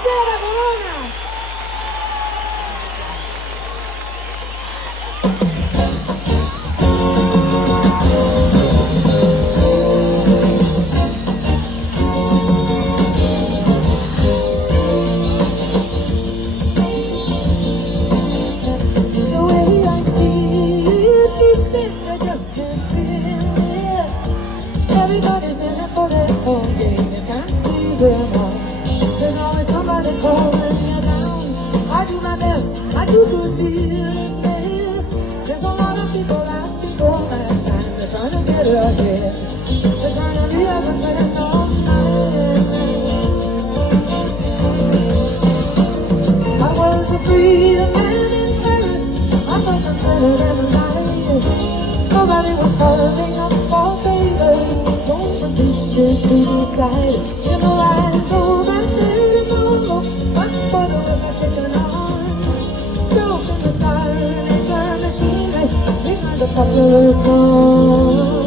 Buonasera, Verona! The way I see it, they say I just can't fit in there. Everybody's in it for their own game, you can't please them all. There's always somebody calling you down. I do my best, I do good business. There's a lot of people asking for my time. They're trying to get ahead. They're trying to be a good friend of mine. I was a free man in Paris. I felt the better every night. Nobody was calling up for favors. Don't just be shit to decide. You know I go back there tomorrow. But for the way I'm taking on. Stoked in the style and the machinery behind the popular song.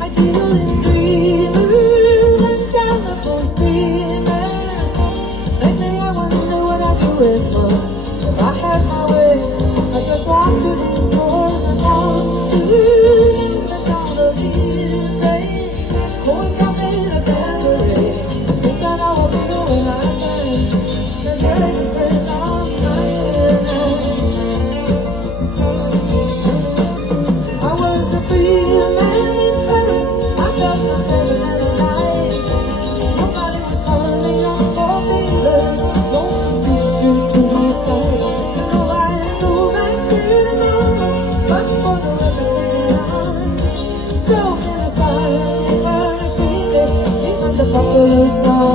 I deal in dreamers and telephone screamers. Lately I wonder what I'd do it for. If I had my way, I'd just walk through these doors and walk through the sound of music. Going down made a cabaret. Think I know what we're doing last night. And there is a friend of mine. I was a free man in Paris. I felt the feeling every night. Nobody was calling up for favors. Don't be sure to decide. You know I go back there tomorrow. But for the repetition on. Soaked in the sun, in the machine, behind the popular song.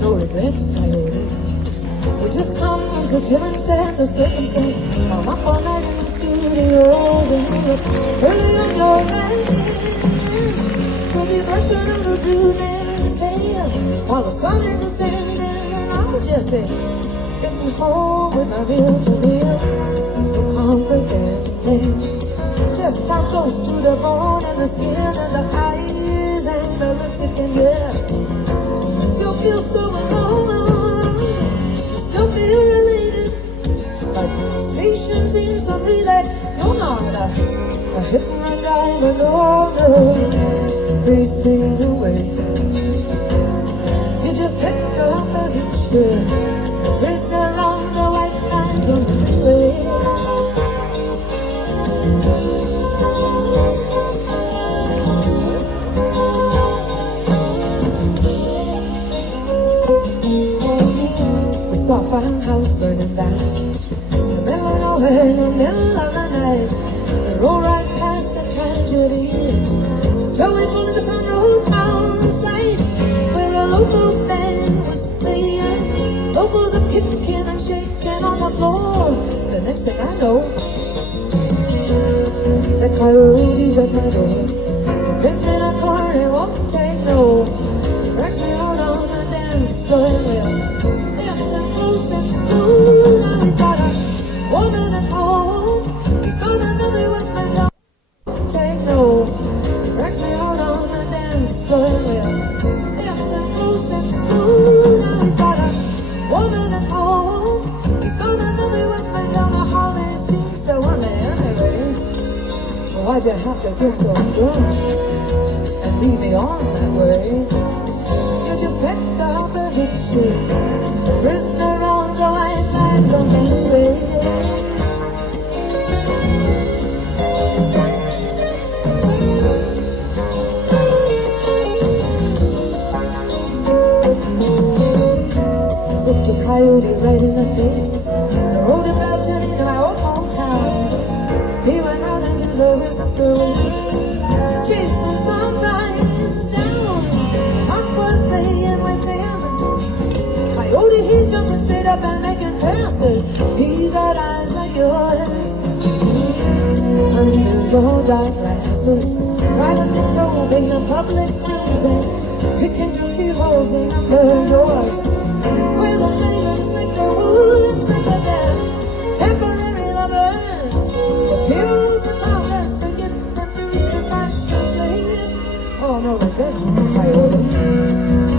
No regrets, Coyote. We just come to different sets of circumstance. I'm up all night in the studios and you look early on your nights. Could be brushing on the bruiser's tail while the sun is ascending, and I'll just be getting home with my real to real. So comprehending just how close to the bone and the skin and the eyes and the lips it can get. You still feel so alone. You still feel related. But the station seems to me that you're not a hit and run driver, no, racing away. You just pick up the picture, racing along the white lines on the freeway. Saw a farmhouse burning down in the middle of nowhere, in the middle of the night. We rolled right past the tragedy till we pulled into some old town sites where a local band was playing. Locals are kicking and shaking on the floor. The next thing I know, the Coyotes at my door. The prince in a car and won't take no. Drags me out on the dance floor and we'll now he's got a woman at home. He's got another with my dog. Take no. Why'd you have to get so drunk and lead me on that way? You just picked up a history, prisoner on the white lights on the way. Looked a coyote right in the face. The road about Joni to my old hometown. He went out into the whisper, chasing sunrise down. Heart was playing with him. Coyote, he's jumping straight up and making passes. He got eyes like yours. Under your dark glasses, privately probing the public music, picking your keyholes and under yours. Where the flamers like the woods and the dead, temporary lovers, the heroes and powerless to get them through this passion blade. Oh, no regrets, Coyote.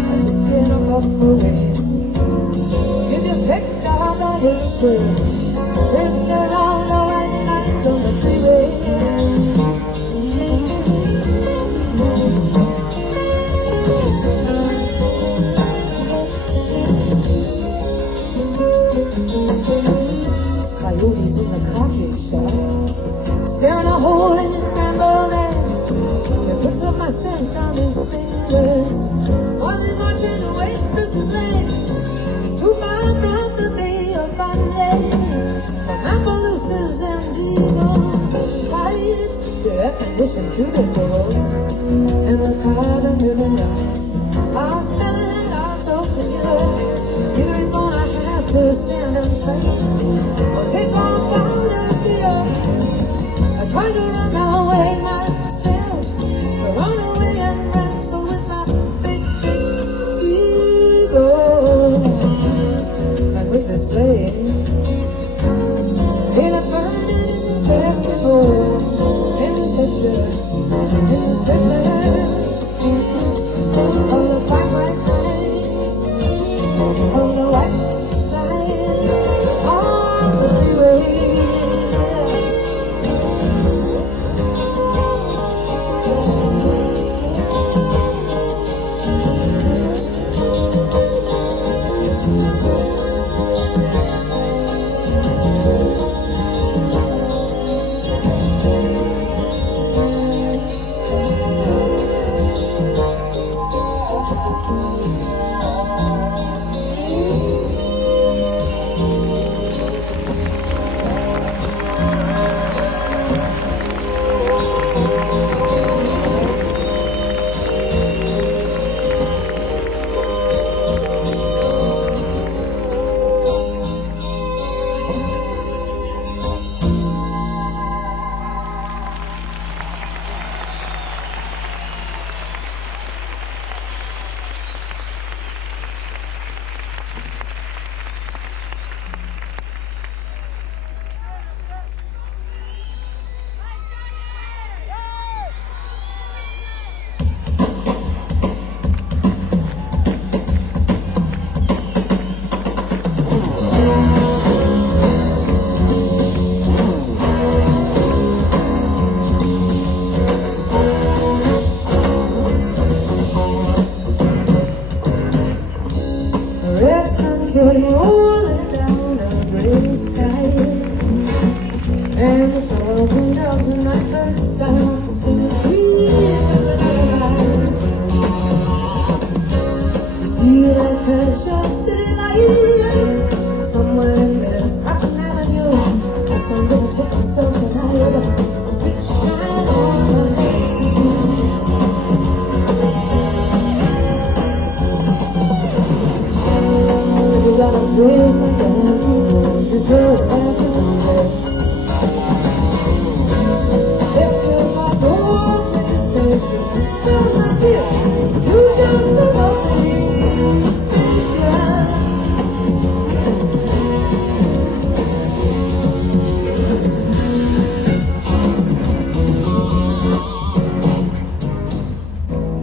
I just get off of movies. You just picked out the history, prisoner on the white nights on the freeway. Coyotes in the coffee shop, staring a hole in his scrambled eggs. He picks up my scent on his fingers while he's watching the waitress's legs. He's too far from the Bay of Bootleg, from Appaloosas and Eagles and tides, the air-conditioned cubicles and the carbon ribbon nights. I'll spell it out so clear. Either he's gonna have to stand and fight, or take off out of here. I tried to run away myself, but run away and wrestle with my big, big ego. And with this flame, ain't I burned it in this festival, in this picture, in this picture, on the white nights, on the white nights, on the freeway. Came rolling down a gray sky, and the 14,000 nightbirds start singing sweet lullaby. You see that precious city lights somewhere in there, Scotland Avenue. That's where I'm gonna take myself tonight. Stick shine on my fancy trees. You got a face like that, you just have to be there. If you're not going with this station, feel like it, you just live up the station.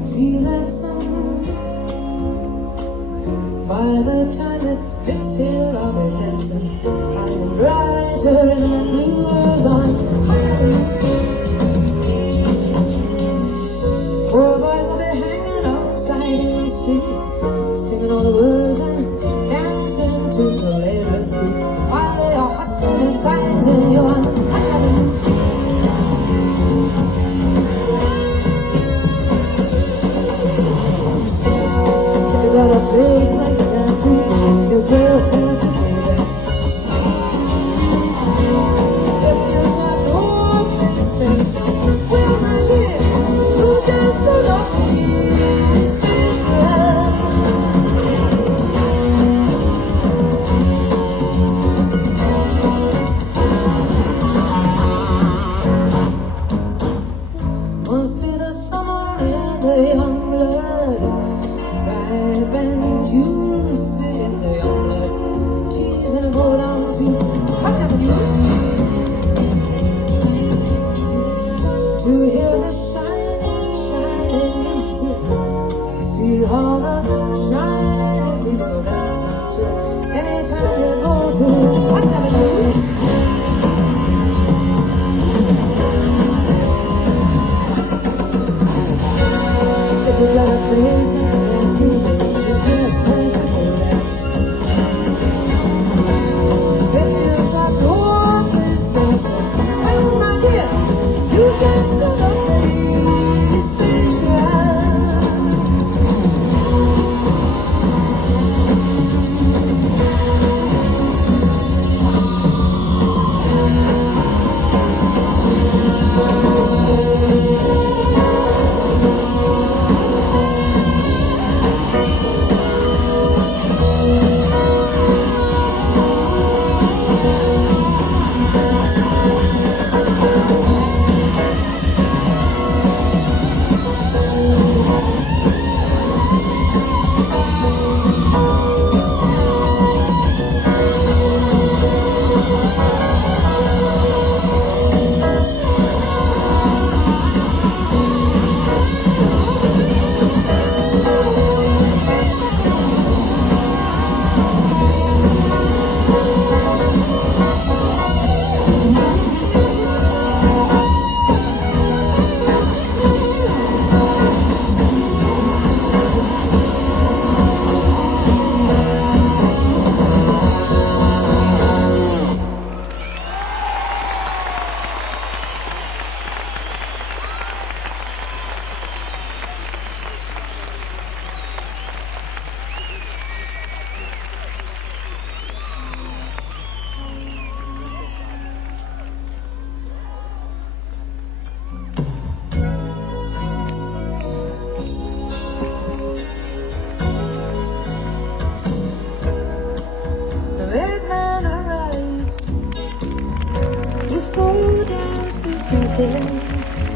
See that sun? By the time it hits here, I'll be dancing high and brighter than the blue horizon. got a face like that too. You just have to know that. If you got hope in space, well, my dear, you just gonna be special. Must be the summer in the young blood, ripe and juicy in the young blood, cheese and a boat on tea. How can you to hear the shining music, see all the shining people dance to anytime you go to. What can you? If you got a place like that too, baby, you just have to know that. If you got hope in space, well, my dear, you just gonna be special.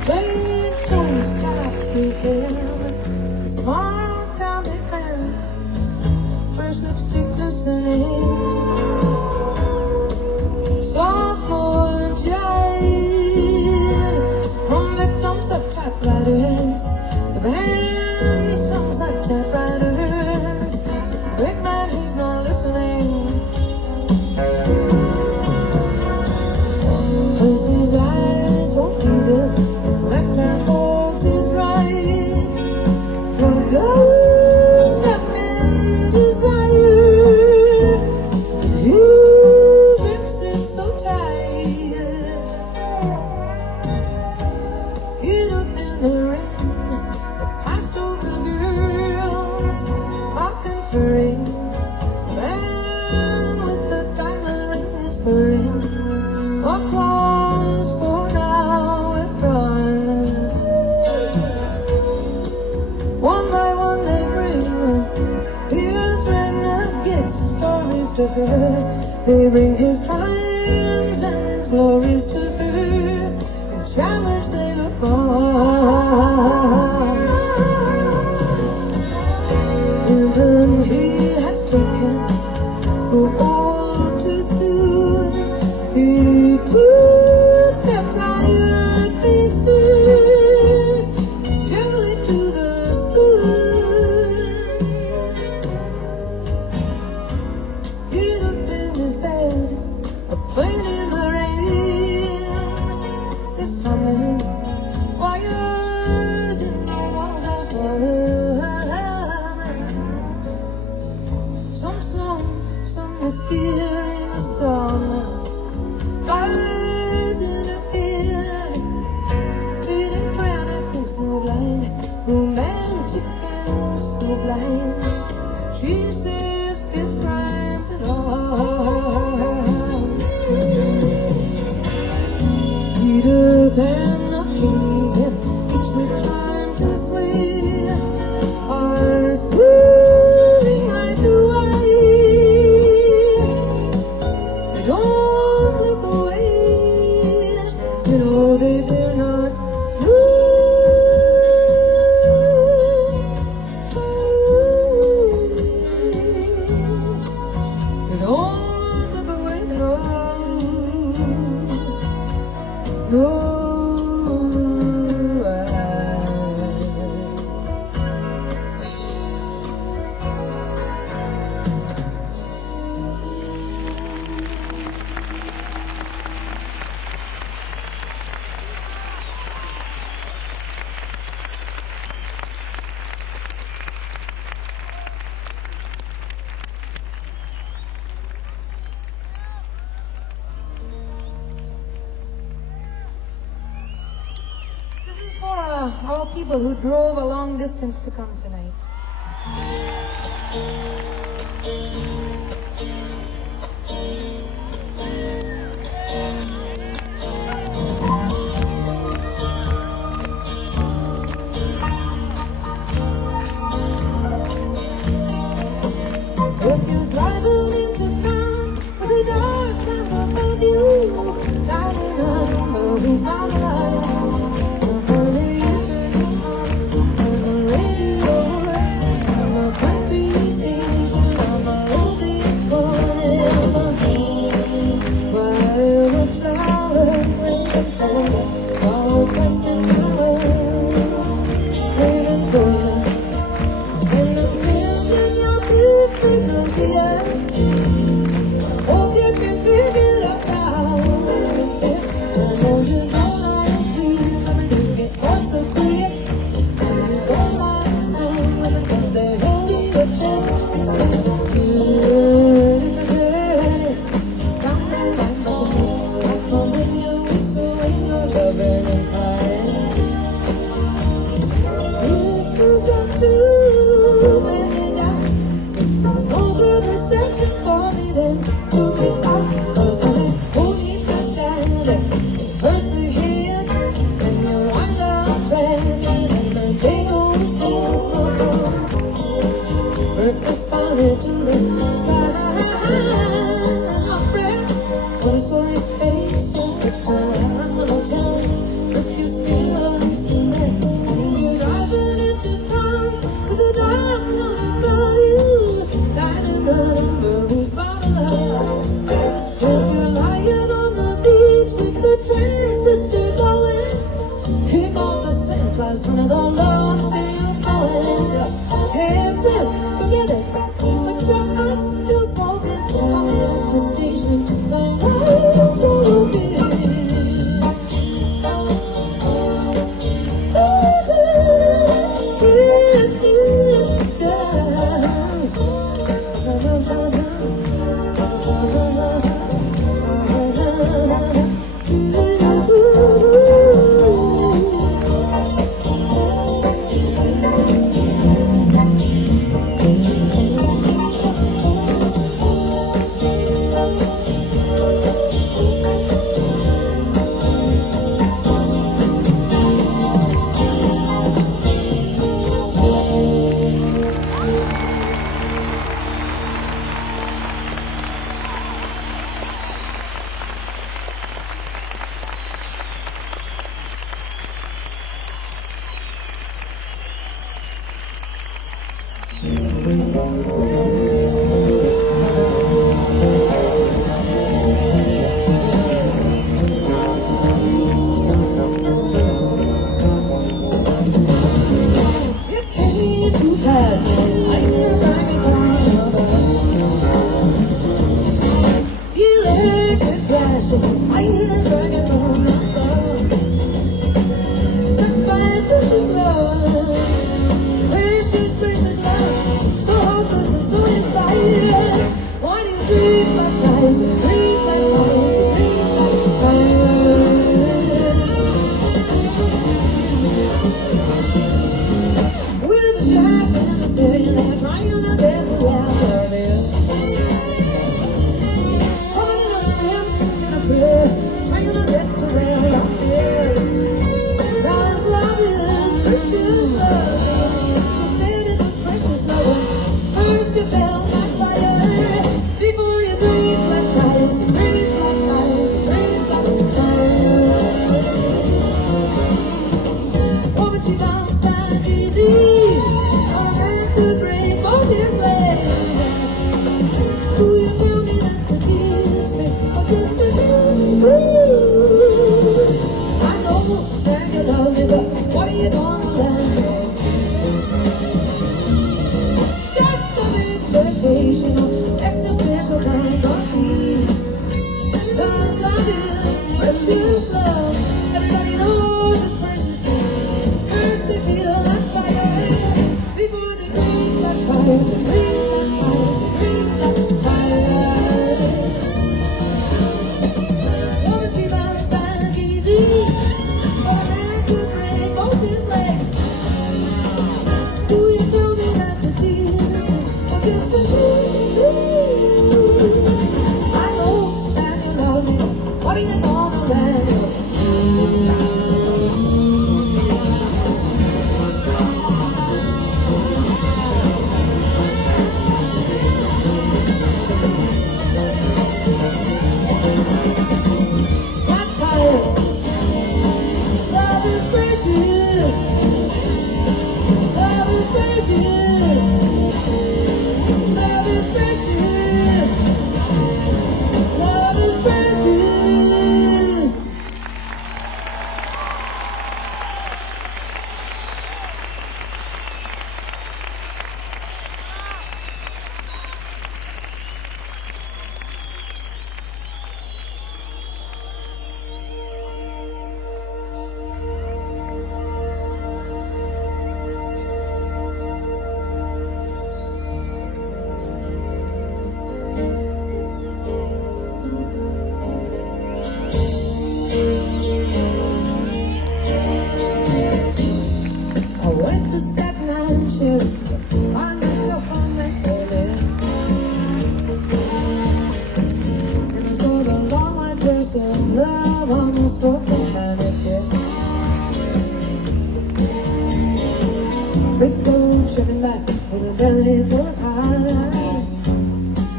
Playing toys, cops with him. It's a small town they found. First lipstick glistening, sophomore jive from victims of typewriters. The band sounds like typewriters. Big man, he's not listening. Cause his eyes won't be good. His left hand holds his right. But goes step in desire. And he grips it so tight. He looked in the rain, passed over girls, mocking for rain. Man with the diamond ring is purring. Applause for now and gone. One by one they bring his renegade stories to her. They bring his crimes and his glories to her. And challenge they look on. And then he has taken the all too soon. He took steps on earthly stairs, gently to the spoon. He looked in his bed, a plane in the rain. for all people who drove a long distance to come tonight. If you're driving into town with a dark town above you, lighting up movies by the light, the hurry turns on the radio, on the country station, on the old big corner, while the flower brings home all dressed in color, waiting for you. And I'm singing your two signals here. Hope you can figure it out now. I know you don't like me, you get hurt so quick. You don't like the sound because there's only a chance. It's good if you get it. Down there like my soul, like the window whistle in your loving and high. If you got to searching for me, then put me out. Cause who needs to stand? It hurts to hear. And you wind up dragging, and the day goes peaceful. Hurt responded to the sign of prayer. What a sorry face you return. I'm gonna tell you if you still listening. You're driving into town with a dark night above you. Lighting the memories by the light. If you're lying on the beach with the transistor going, kick off the sandflies under the log still flowing. Hey, sis, forget it, but your heart's still smoking. Come in the station, the lights are open. But a man could break both big road shipping back with a belly full of pies.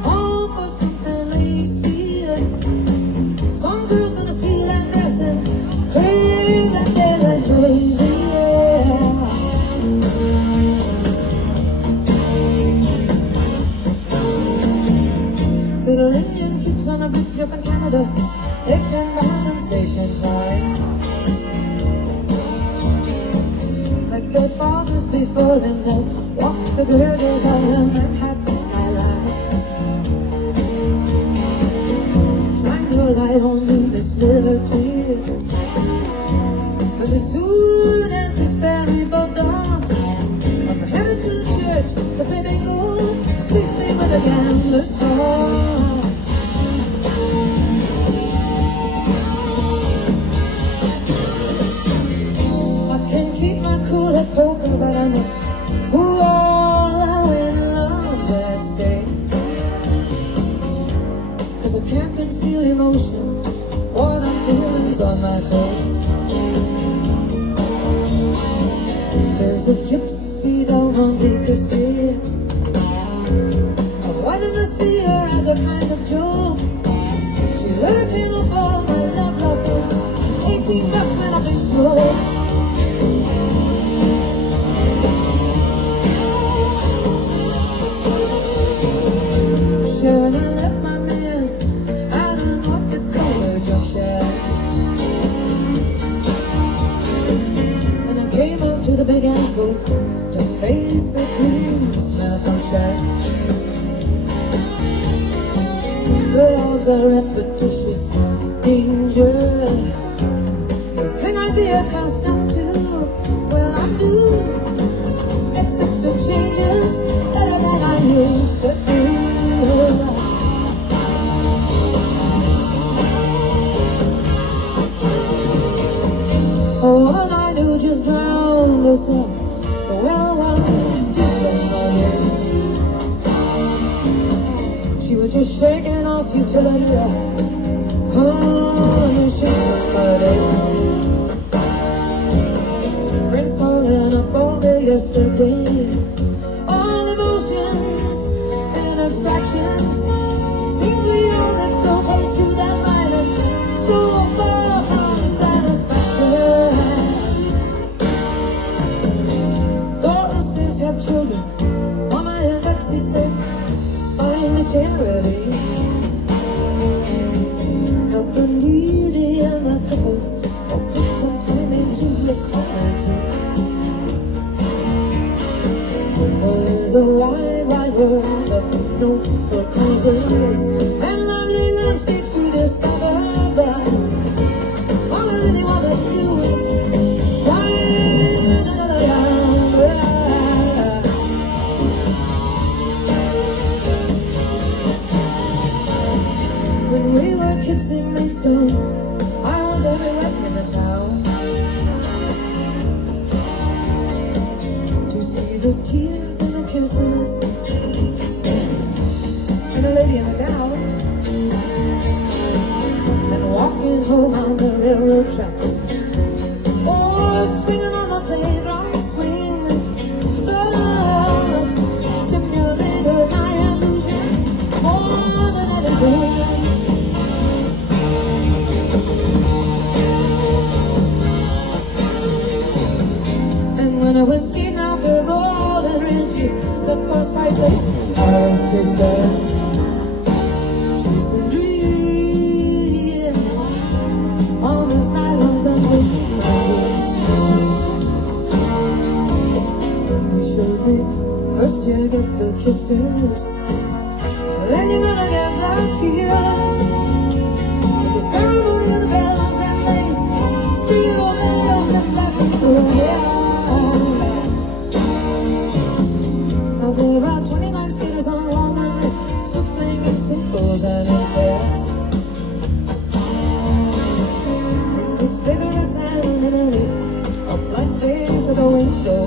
All for something lacy. Some girl's gonna see that dress and crave that day like crazy. Little Indian keeps on a big trip in Canada. They can run and they can fly. Like their fathers before them that walk the girdles of the Manhattan skyline. Shine your light on me, Miss Liberty. Cause as soon as this ferry boat docks, I'm headed to the church to play bingo. Please me with a gambler's heart. Cool at poker, but I know who all I win love that stay. Cause I can't conceal emotion, what I'm feeling's on my face. There's a gypsy down on Baker Street. I wanted to see her as a kind of joke. She lurking off all my love like 18 bucks went up in smoke. When I left my man at a North Dakota junction, and I came up to the Big Apple to face the police malfunction. Gloves are repetitious danger, the thing I'd be accustomed to. Well, I'm new, except the changes better than I used to do. Oh, all I do just drown herself. The well was different from you. She was just shaking off utility. Punishing somebody. Friends calling up all day yesterday. All emotions and abstractions seem to be all that's so close to that line and so far from satisfaction. Daughters have children, Mama and Betsy said, find a charity. Help the needy and the crippled, or put some time into the clergy. Well, there's a wide, wide world of no proposals and lovely landscapes to discover, but all I really want to do is find another young girl. When we were kids in Maidstone, I went everywhere in the town to see the tears and the kisses and the lady in the gown, and walking home on the railroad tracks, or swinging on the playground swing. Love stimulated my illusion more than anything. And when I was skating out the golden ridge, the first right place I was chasing. First you get the kisses, then you're gonna get the tears. With the ceremony of the bells and lace, steel bells just like a school, yeah. Now there are 29 skaters on one ring, circling in circles and in pairs. In this vigorous anonymity, a blank face of the window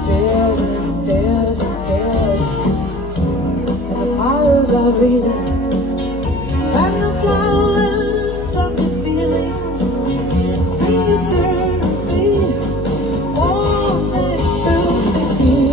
stares and stares and stares, and the powers of reason and the flowers of the feelings seem to serve me all that truth is here.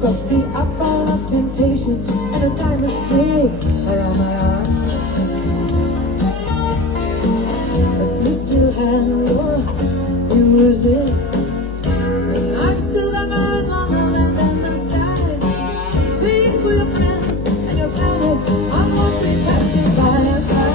got the apple of temptation and a diamond snake around my arm. But you still have your music, and I've still got my eyes on the land and the sky. Sing for your friends and your family. I'm walking past you by a fire.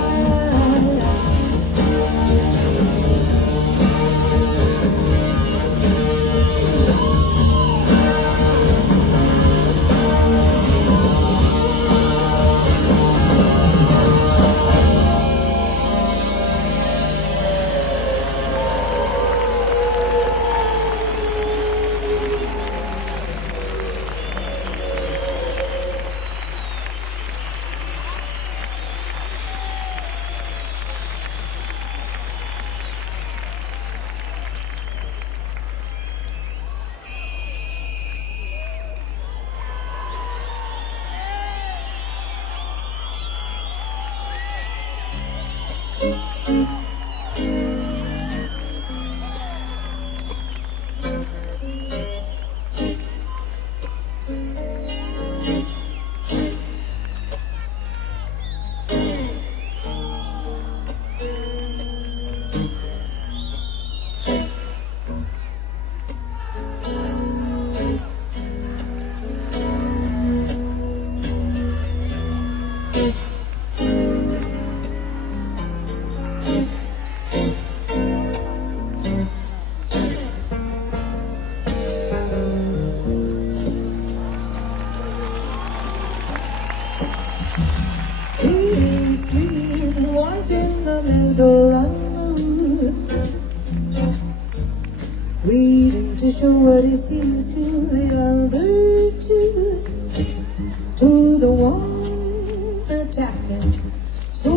Waiting to show what he sees to the other two, to the one attacking, so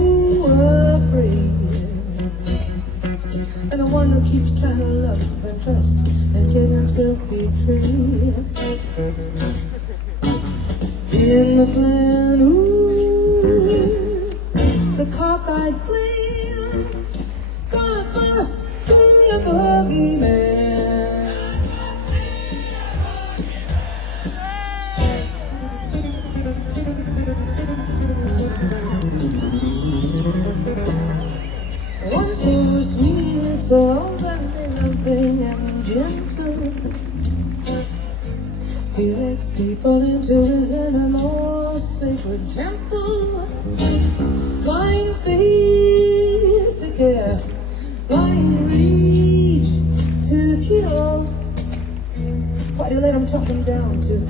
afraid, and the one that keeps trying to love and trust and get himself betrayed. In the plan, ooh, the cockeyed gleam, gonna bust be a boogeyman. One so sweet, so loving and gentle, he lets people into his innermost sacred temple. Blind face to care, blind reach to kill. Why do you let him talk him down to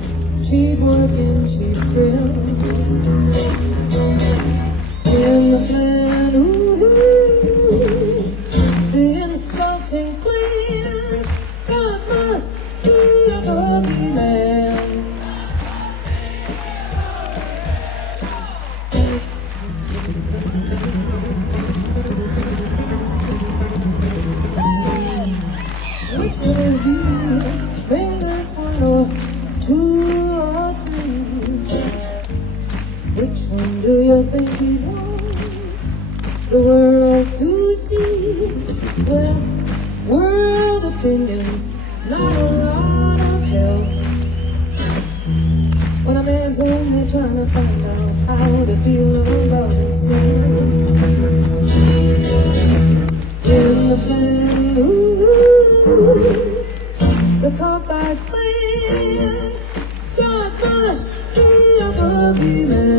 cheap work and cheap thrills? In the plan, ooh, the insulting plan, God must be a boogeyman. Which will it be? Fingers one or two or three? Which one do you think he'd want the world to see? Well, world opinions, not a lot of help when a man's only trying to find out how to feel about himself. In the plan, ooh, the cockeyed plan, God must be a boogeyman.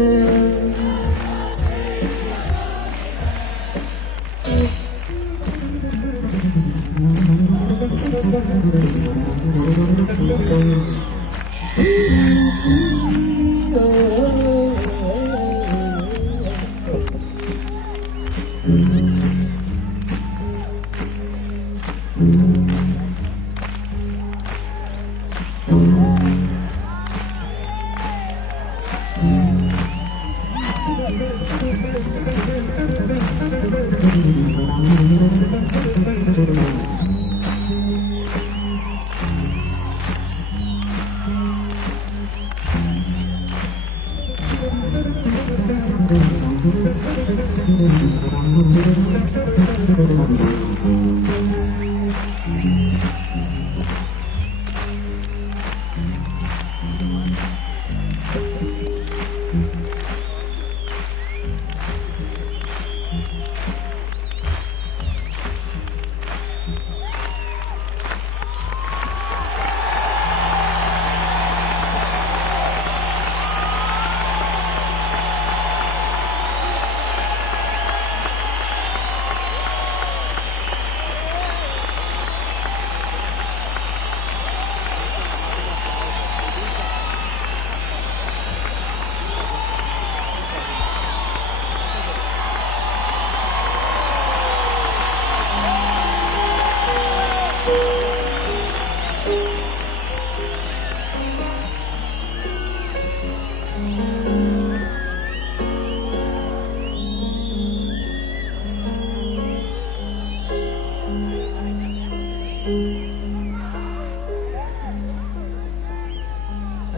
I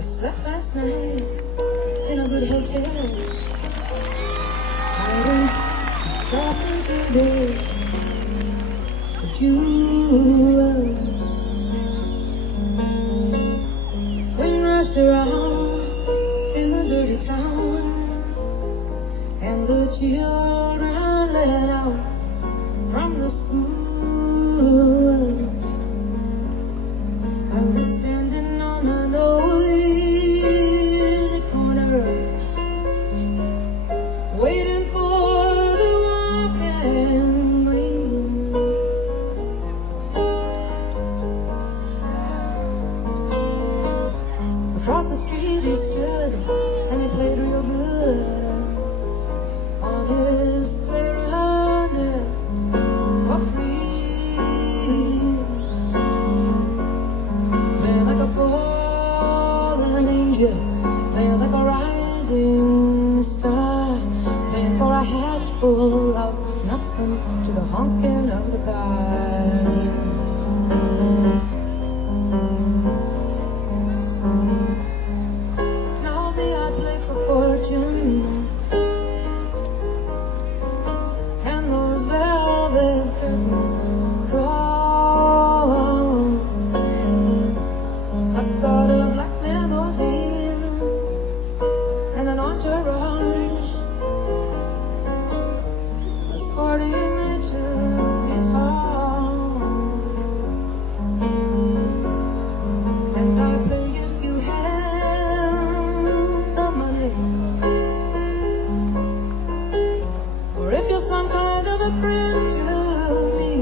slept last night in a good hotel. I went shopping today for jewels. Wind rushed around in the dirty town, and the children let out from the schools. I was standing on a noisy corner, waiting for the walking green. Across the street he stood, and he played real good on his clarinet for free. They're like a fallen angel, they're like a rising star, paying for a hatful of nothing to the honking of the cars. Now me, I play for fortune, and those velvet curtains close. I've got a black limousine and an entourage, escorting me to his home. And I play if you have the money, or if you're some kind of a friend to me.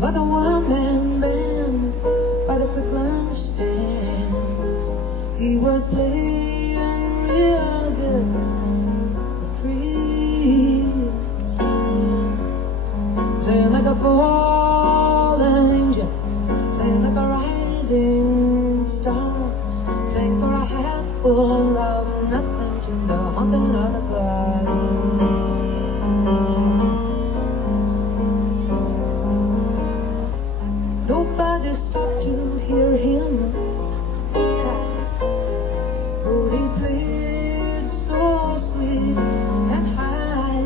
By the one-man band, by the quick lunch stand, he was playing real good for free. They're like a fallen angel, they're like a rising star, playing for a hatful of nothing to the honking of the cars. Nobody stopped to hear him. Oh, he played so sweet and high.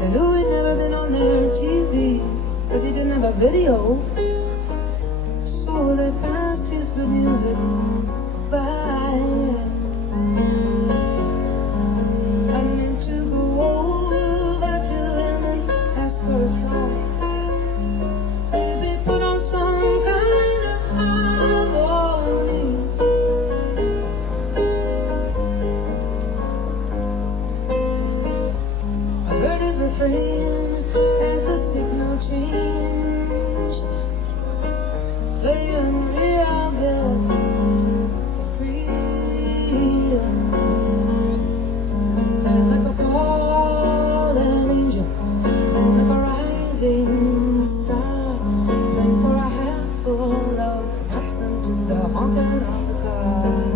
They knew he'd never been on their TV, 'cause he didn't have a video. So they passed his good music by. I meant to go over to him and ask for a song. Maybe put on some kind of harmony. I heard his refrain as the signal changed, playing real good for free. They're like a fallen angel, they're like a rising star, playing for a handful of nothing to the honking of the cars.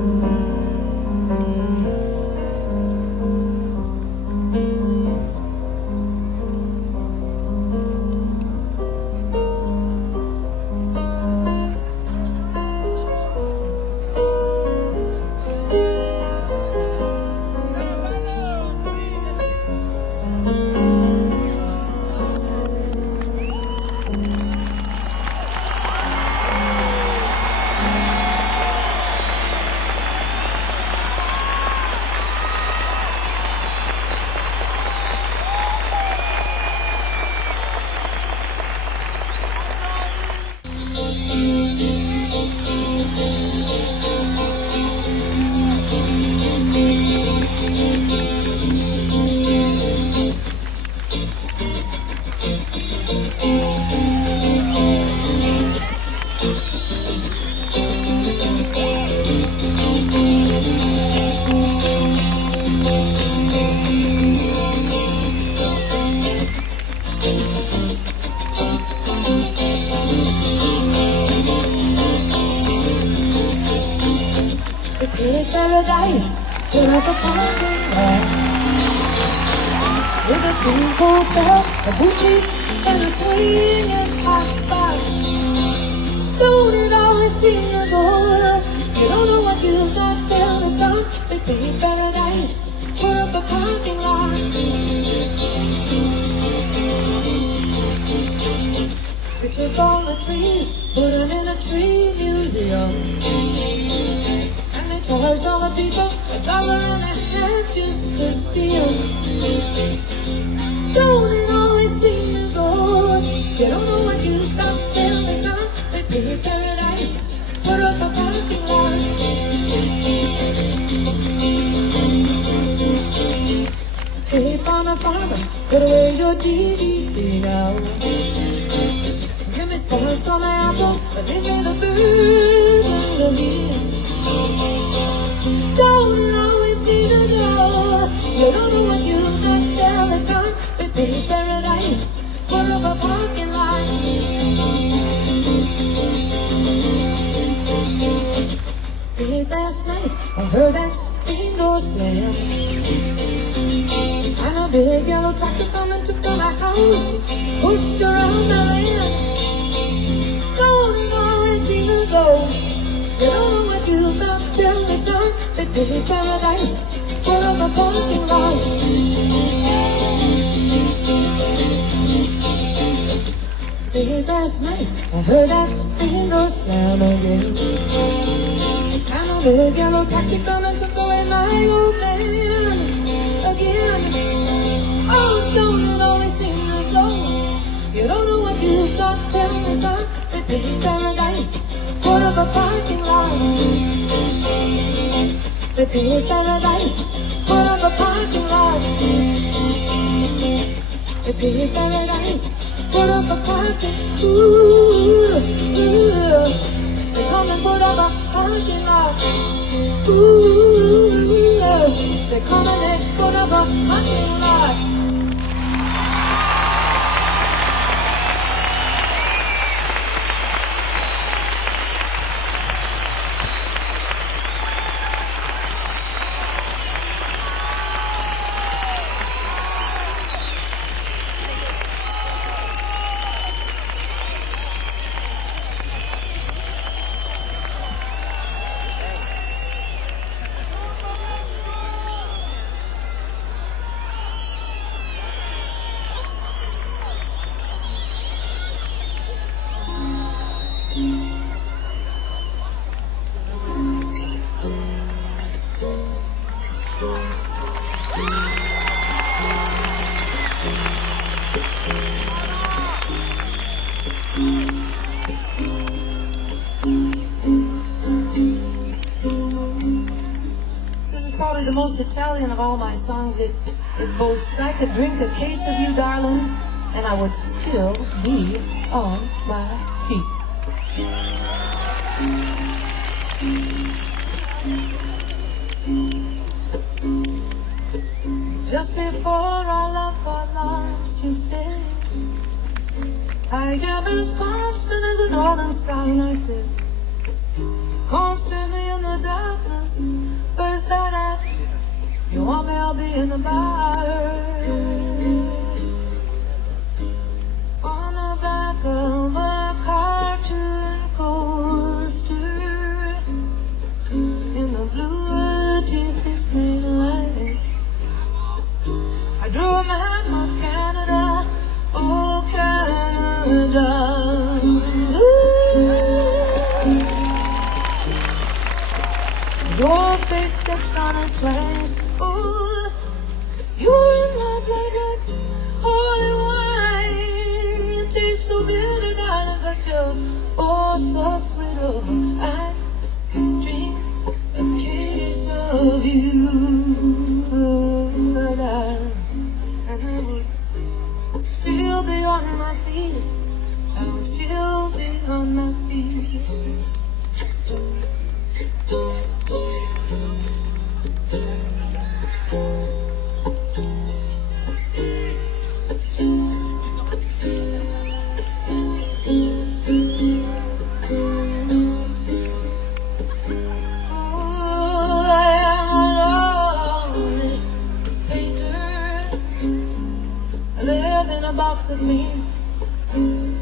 paradise. Put up a parking lot with a pink hotel, a boutique, and a swinging hot spot. Don't it always seem to go? You don't know what you've got till it's gone. They paid paradise. Put up a parking lot. They took all the trees, put them in a tree museum, and they charged all the people $1.50 just to see them. Don't it always seem to go? You don't know what you've got till it's gone. They paid paradise. Put up a parking lot. Hey, farmer, put away your DDT now. Give me sparks on my apples, but leave me the birds and the bees. Don't it always seem to go? You don't know what you've got till it's gone. They paid paradise. Put up a parking lot. Late last night, I heard that screen door slam, and a big yellow tractor come and took down my house, pushed around my land. Don't it always seem to go? You don't know what you've got till it's gone. They paid paradise. Put up a parking lot. Late last night, I heard that screen door slam again, and a big yellow taxi come and took away my old man again. Oh, don't it always seem to go? You don't know what you've got till it's gone. They paid paradise. Put up a parking lot. They paid paradise. Put up a parking lot. They paid paradise. Put up a parking. Ooh, ooh. They come and put up a parking lot. Ooh, they come and they put up a parking lot. The most Italian of all my songs. It boasts, I could drink a case of you, darling, and I would still be on my feet. Just before our love got lost, you said, I got me sparksman as a northern sky, and I said, constantly in the darkness, first that I, you want me, I'll be in the bar, on the back of a cartoon coaster, in the blue TV screen light. I drew a map of Canada, oh Canada. Your face sketched on it twice. Ooh, you're in my blood like holy wine. You taste so bitter, darling, but you're oh so sweet. Oh, I could drink a case of you, darling, and I would still be on my feet. I would still be on my feet. a box of beans. I'm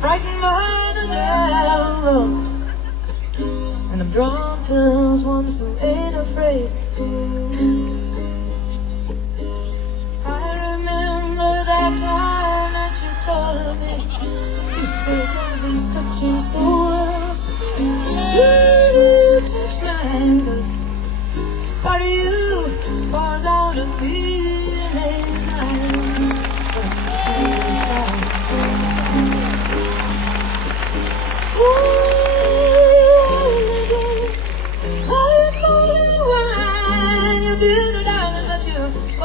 frightened by the narrow road, and I'm drawn to those ones who ain't afraid. I remember that time that you told me, you said that these touching souls, till you touch mine, 'cause part of you pours out of me and ain't time.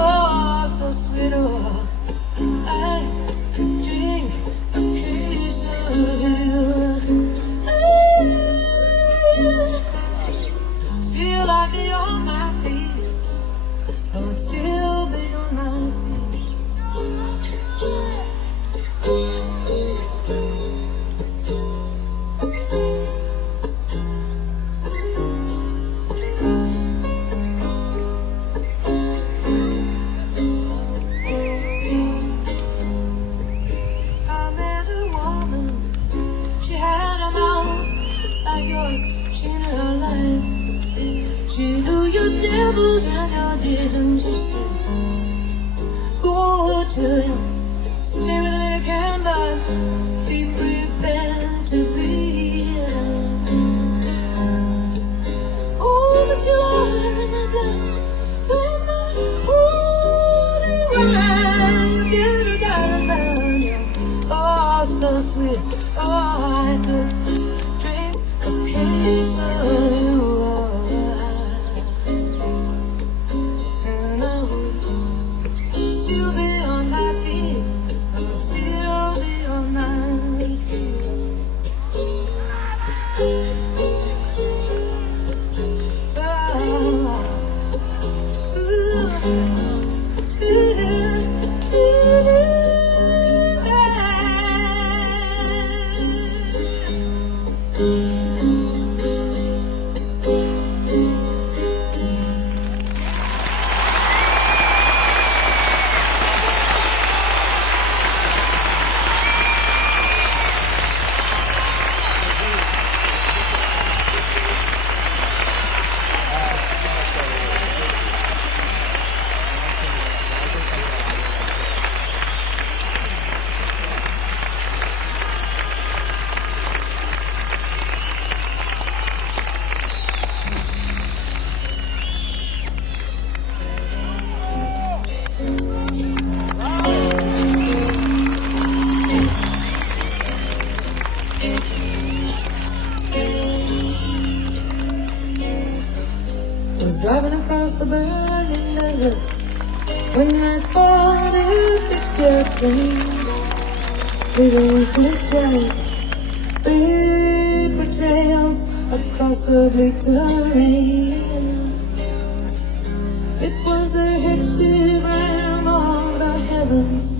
Oh, so sweet, oh, I drink a piece of you. Still I'd be on my feet, I would still be on my devils and your deeds, and you said, go to him, stay with me you can, but be prepared to be him. Oh, but you are in the blood, in my holy wine, you get a dollar down, oh, so sweet, oh, I could drink a piece of you. Driving across the burning desert when I spotted 6 airplanes, leaving slicks right, paper trails across the bleak terrain. It was the hexagram of the heavens,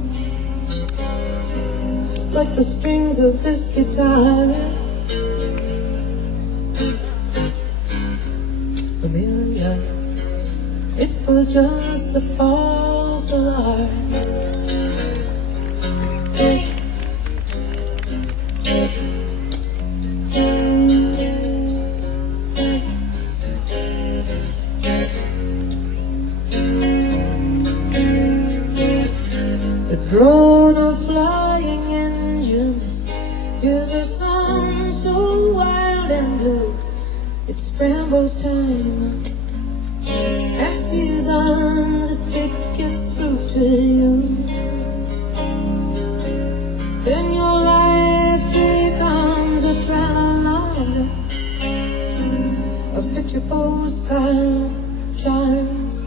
like the strings of this guitar. Amelia, it was just a false alarm. The drone of flying engines is a song so wild and blue, it scrambles time as seasons it gets through to you. Then your life becomes a travelogue, a picture postcard, Charles.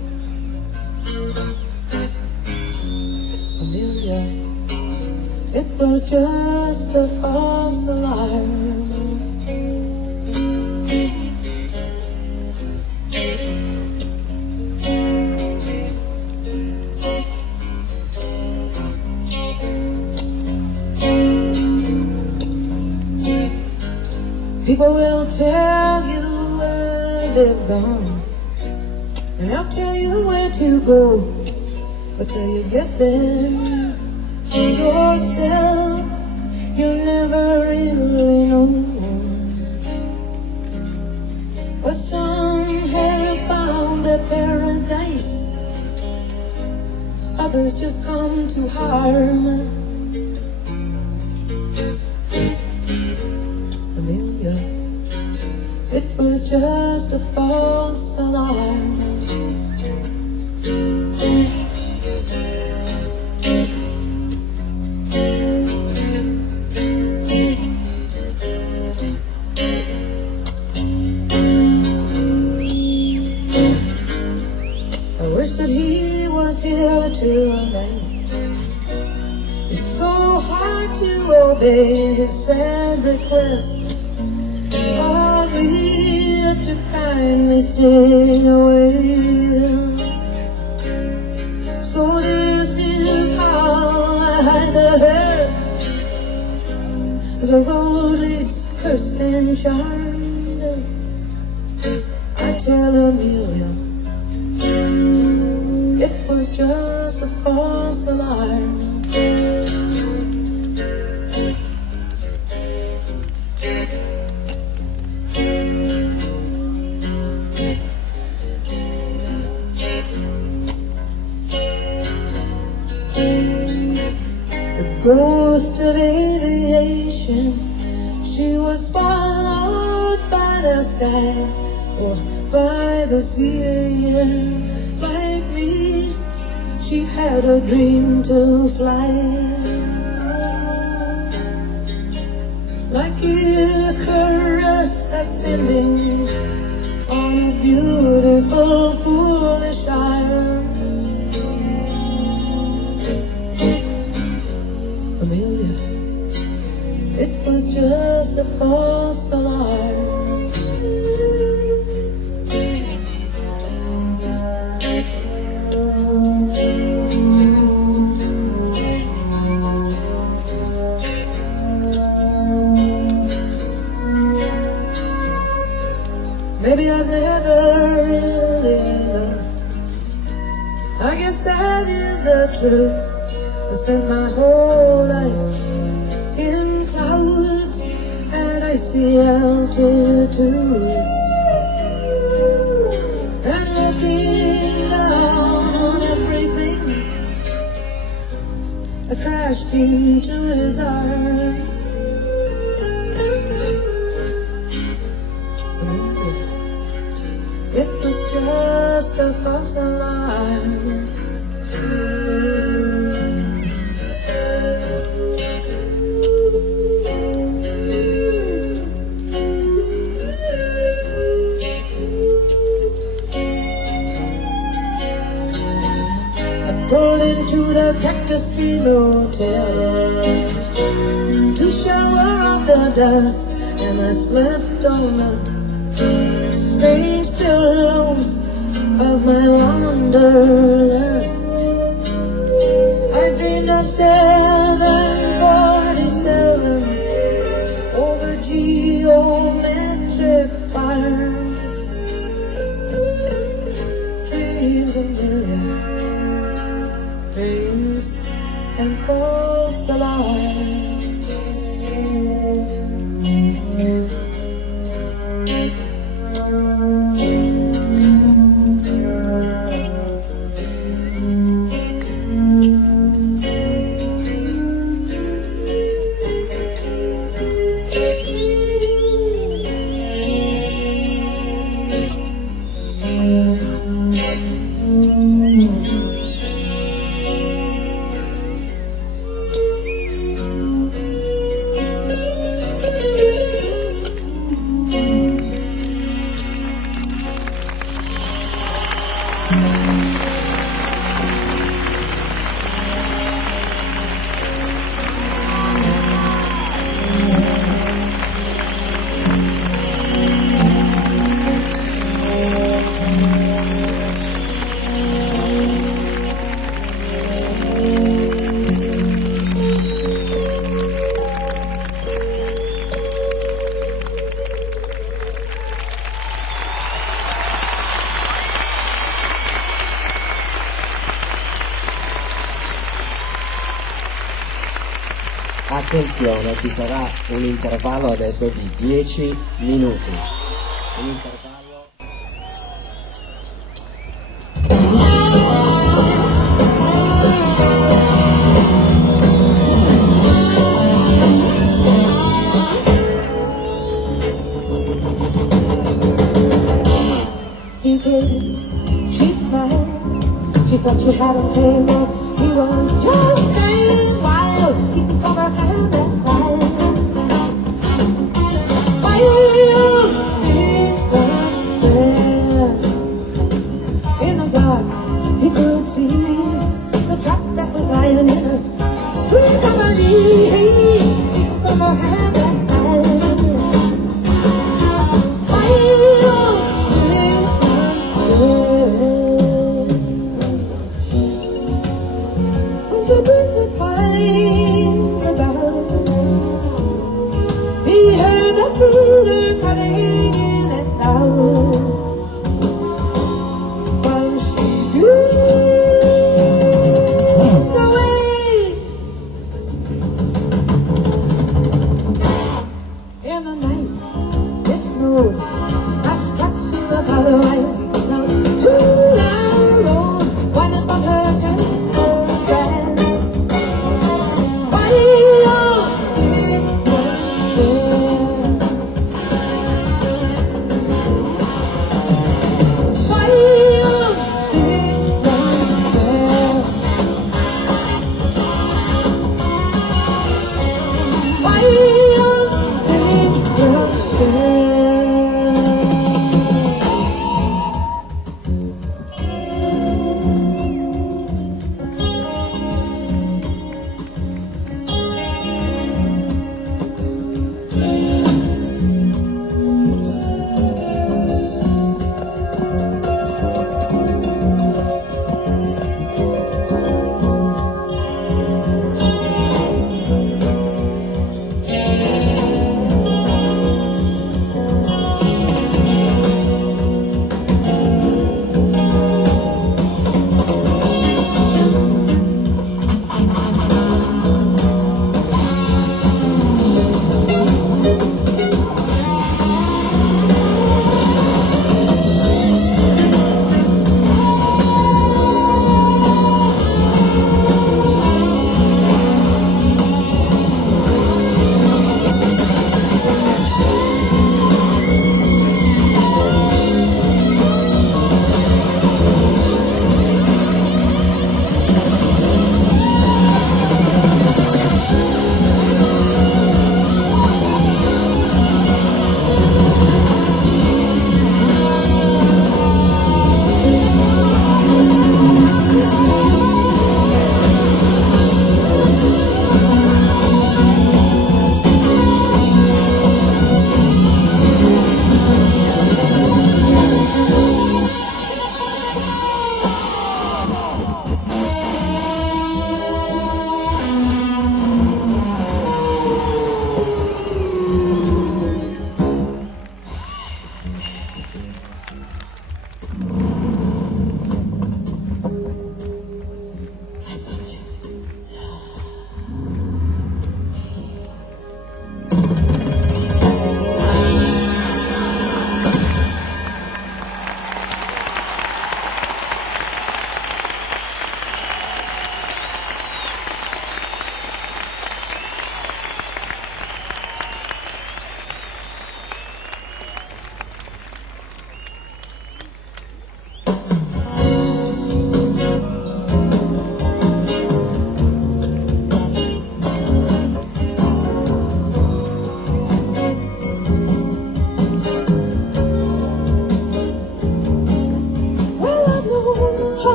Amelia, it was just a false alarm. People will tell you where they've gone, and they'll tell you where to go. But till you get there yourself, you never really know. But some have found their paradise, others just come to harm. Amelia, it was just a false alarm. That he was here tonight. It's so hard to obey his sad request of me to kindly stay away. So this is how I heard the road leads cursed and charmed. I tell Amelia it was just a false alarm. The ghost of aviation, she was swallowed by the sky or by the sea. Like me, she had a dream to fly. Like Icarus ascending on his beautiful foolish arms. Amelia, it was just a false alarm. Maybe I've never really loved. I guess that is the truth. I spent my whole life in clouds and icy altitudes, and looking down everything, I crashed into his arms. It was just a false alarm. I pulled into the Cactus Tree Motel to shower off the dust, and I slept on the strange pillows of my wanderlust. I dreamed of 747s over geometric farms. Dreams, Amelia, dreams and false alarms. Attenzione, ci sarà un intervallo adesso di 10 minuti. Un intervallo. He did, she smiled. She thought you had him tamed up. He was just strange, wild. He could call her hand and wild. Wild, his dress. In the dark, he could see the trap that was lying in her. Sweet company, he could call her hand and wild. Wild, his to bring the pines about. He heard the cooler coming in and out. While she dreamed away.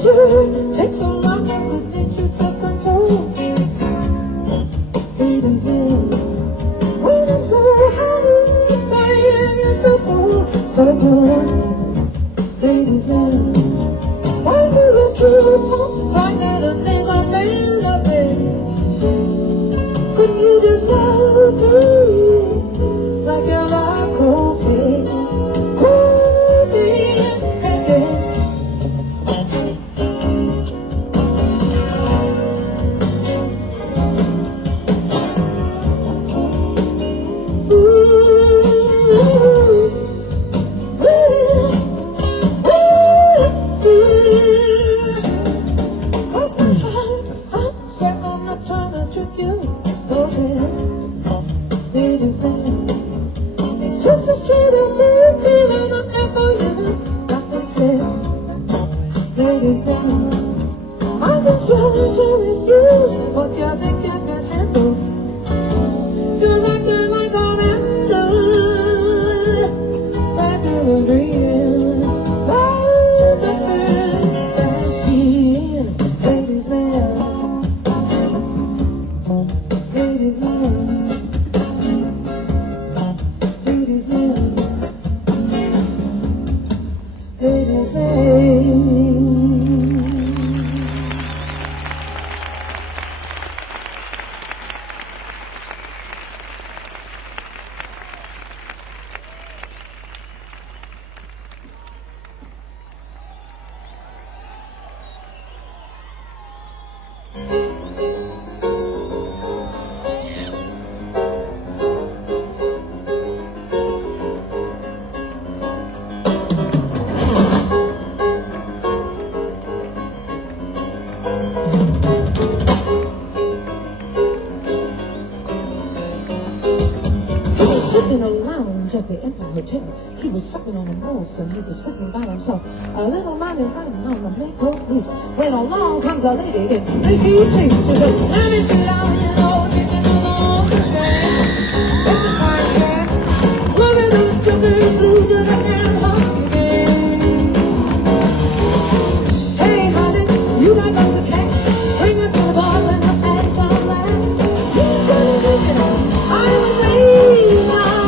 sure takes so long to put nature's self-control. Ladies man, when I'm so high, fire is so cold, so good. Ladies man, why do you keep find out a name I made up in? Couldn't you just love me like you like cocaine? Cocaine and dance. Cross my heart, I swear I'm not trying to trick you. Oh yes, ladies man, it's just a straight up feeling I'm there for you. Nothing said, ladies man, I've been trying to refuse what you think you can handle. You're acting like an angel, like a real, like the first I've seen. Ladies man, ladies man, ladies man, ladies man. In a lounge at the Empire Hotel, he was sucking on a mouse and he was sitting by himself, a little money riding on the maple leaves, when along comes a lady in lacy sleeves. She says, let me sit down, you know, drinking on the train. It's a fine train. Look at those jokers, blue to the damn hockey game. Hey, honey, you got lots of cash. Bring us to the ball and the ass on last. He's gonna make it. I was raised on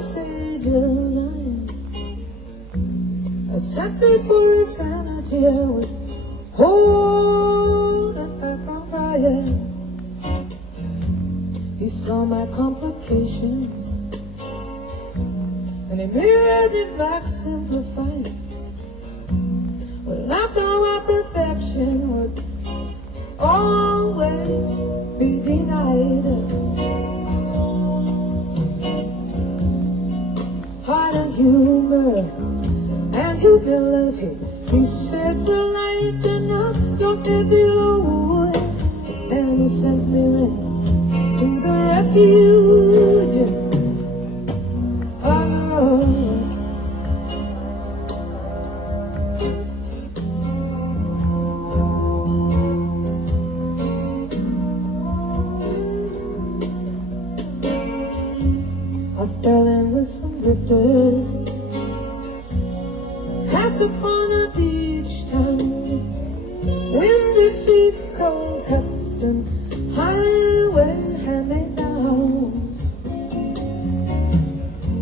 Sages' eyes. I sat before his sanity, I was holding back from crying. He saw my complications, and he mirrored it back simplified. Well, after my perfection would always be denied. Heart and humor and humility, he said, will lighten up your heavy load. And he sent me to the refuge. I fell in with some drifters, cast upon a beach town. Wind, Dixie, cold cuts, and highway hand-me-downs.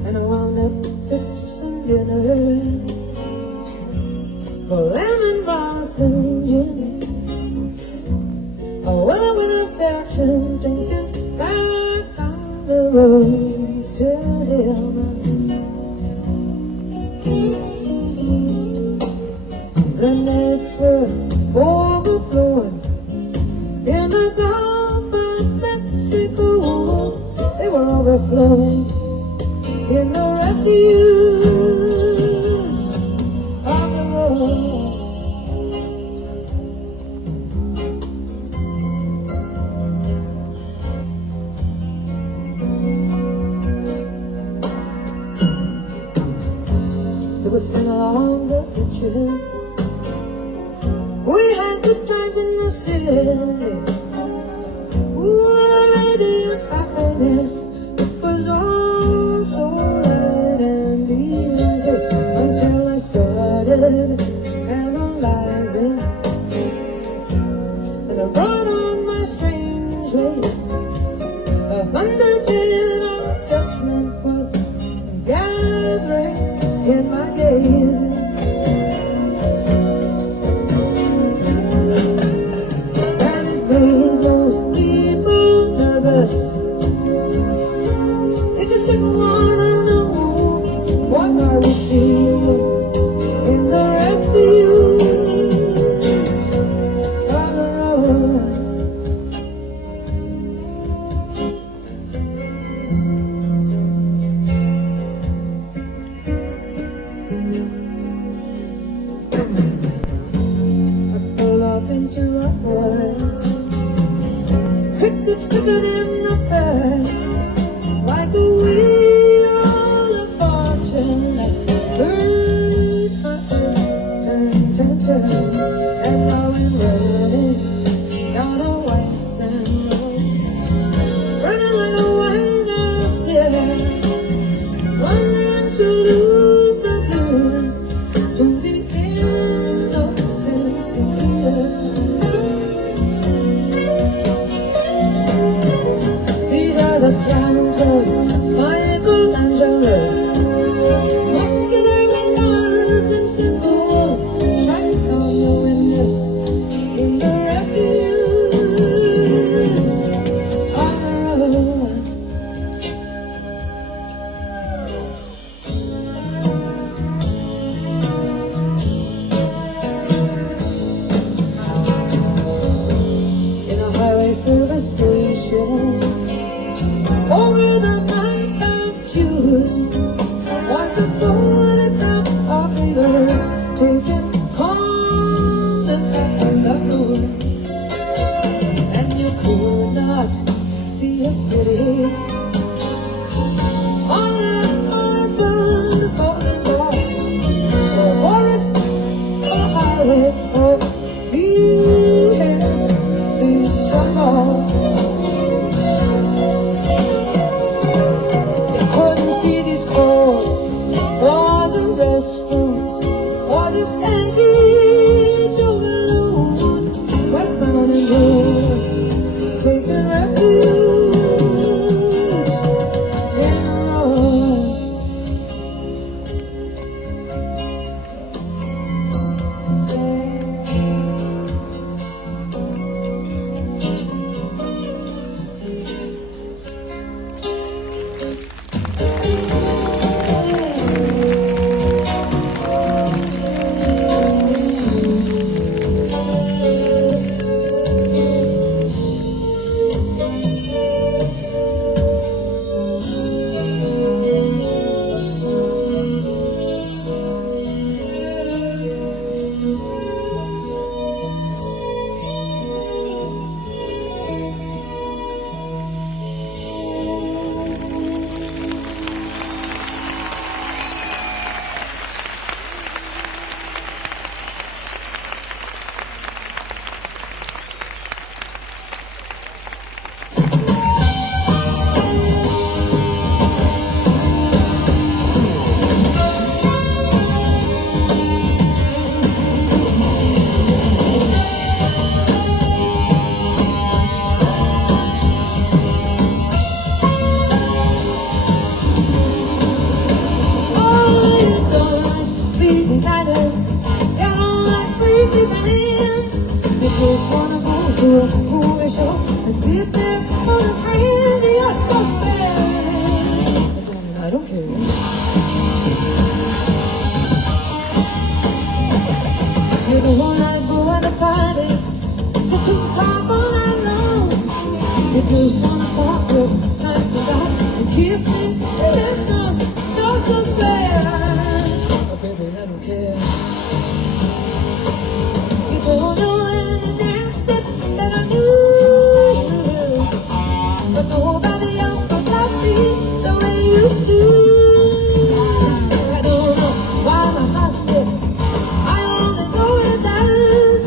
And I wound up fixing dinner for lemon Boston gin. I went with affection, thinking back on the roads to him. The nights were overflowing in the Gulf of Mexico. They were overflowing in the refuge of the road. It was spent along the beaches. We had good times in the city. Ooh, radiant happiness. It was all so light and easy until I started analyzing. And I brought on my strange ways. A thunderbolt of judgment was gathering in my gaze. In the refuge of the roads. I pulled up into a forest, crickets ticking in the fence, like a wheel of fortune. And now I'm running down a white sand road, running like a white steer, running to lose the blues to the innocence here. These are the clowns of Michelangelo, muscular with guns and symbols. In the refuge of the roads. In a highway service station, over the night of June, was a photograph of a girl taken and the moon, and you could not see a city on an urban corridor, or forest, or highway, or behead these walls. You couldn't see these calls, or the restrooms, or this angry taking refuge in the roads. sit there on the hands, you're so spare. I don't care. You're the one I go at the parties, so to talk all night long. You just wanna walk with nice and dark and kiss me, say that's not, you're so spare. Oh baby, I don't care. You don't know any dance steps that I do, but nobody else could love me the way you do. I don't know why my heart fits, I only know it does.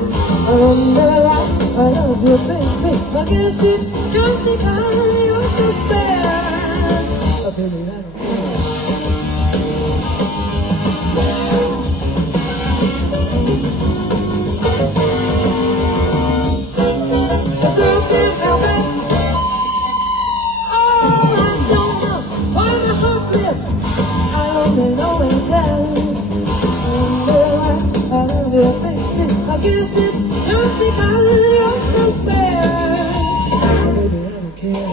I love you, baby. I guess it's just because you're so spare. Oh, baby, I don't care. The girl can't help it. Oh, I don't know why my heart flips, I only know it does. Oh, I love you, baby. I guess it's just because you're so spare. Baby, I don't care.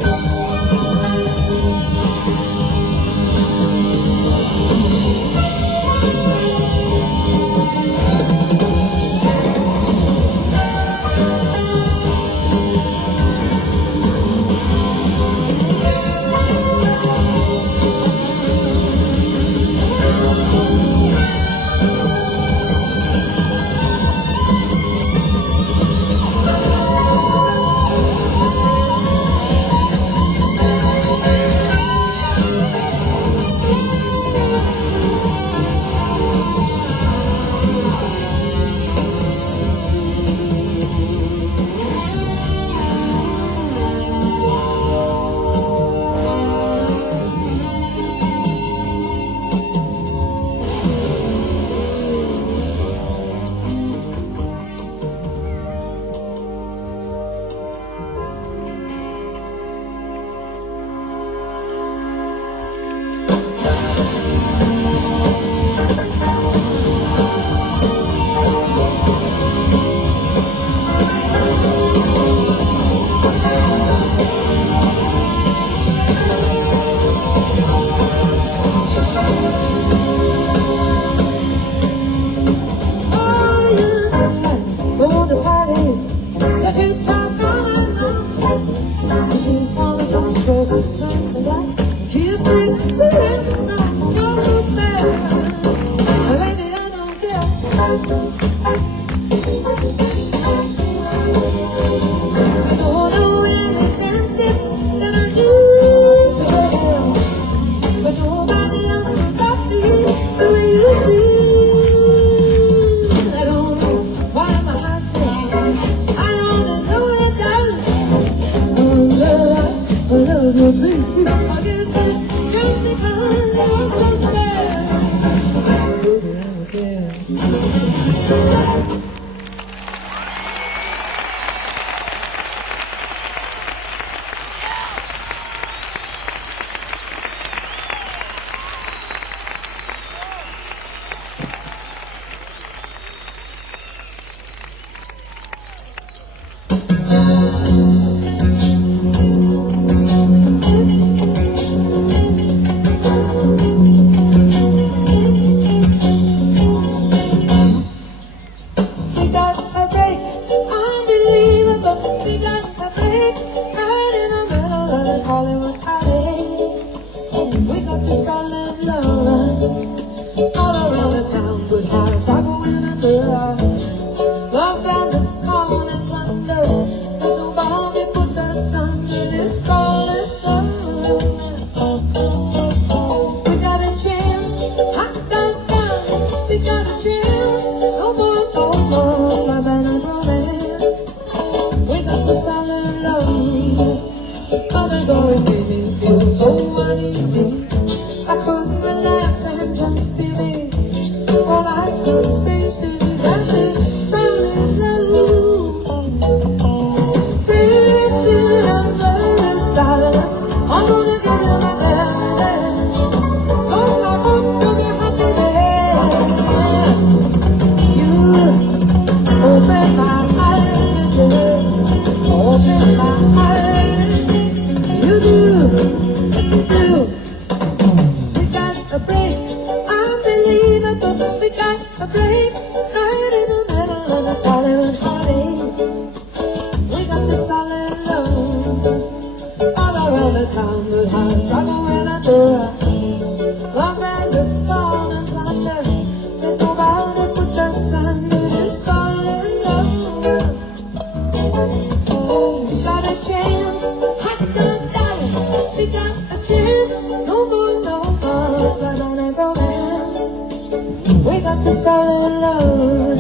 solid love.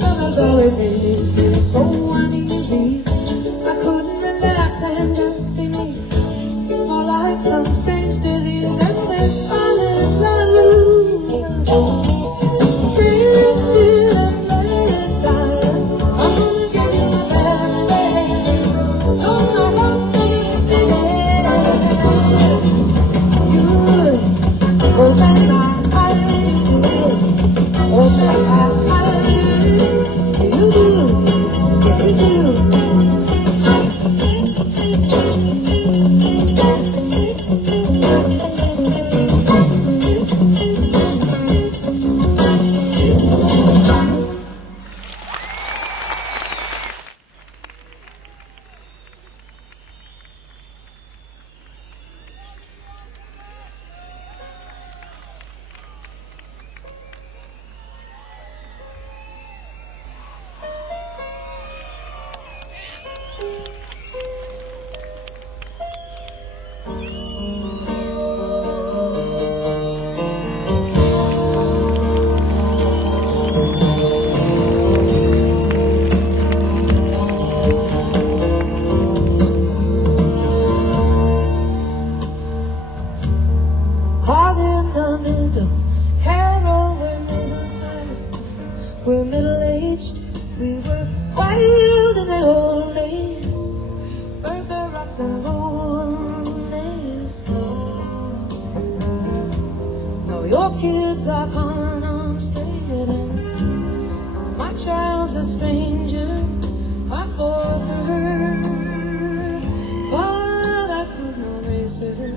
Love has always made me feel so uneasy. I couldn't relax and just be me. More like some strange disease. And we're falling in love. Tasted and latest style. I'm gonna give you my very best. Don't know what everything is. You open my eyes. Open my eyes. You do. Yes, you do. We're middle-aged, we were wild in the old days. Burger, rock and roll days. Now your kids are coming home straight and my child's a stranger. I fought her, but I could not raise her.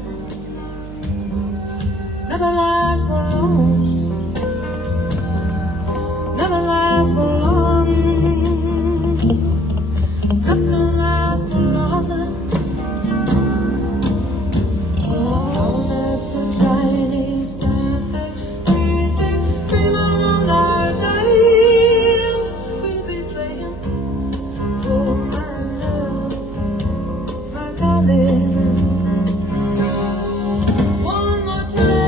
Never lasts for long. Never lasts for long. Nothing lasts for longer. Don't let the Chinese cafe dream on our lives. We'll be playing, oh my love, my darling. One more time.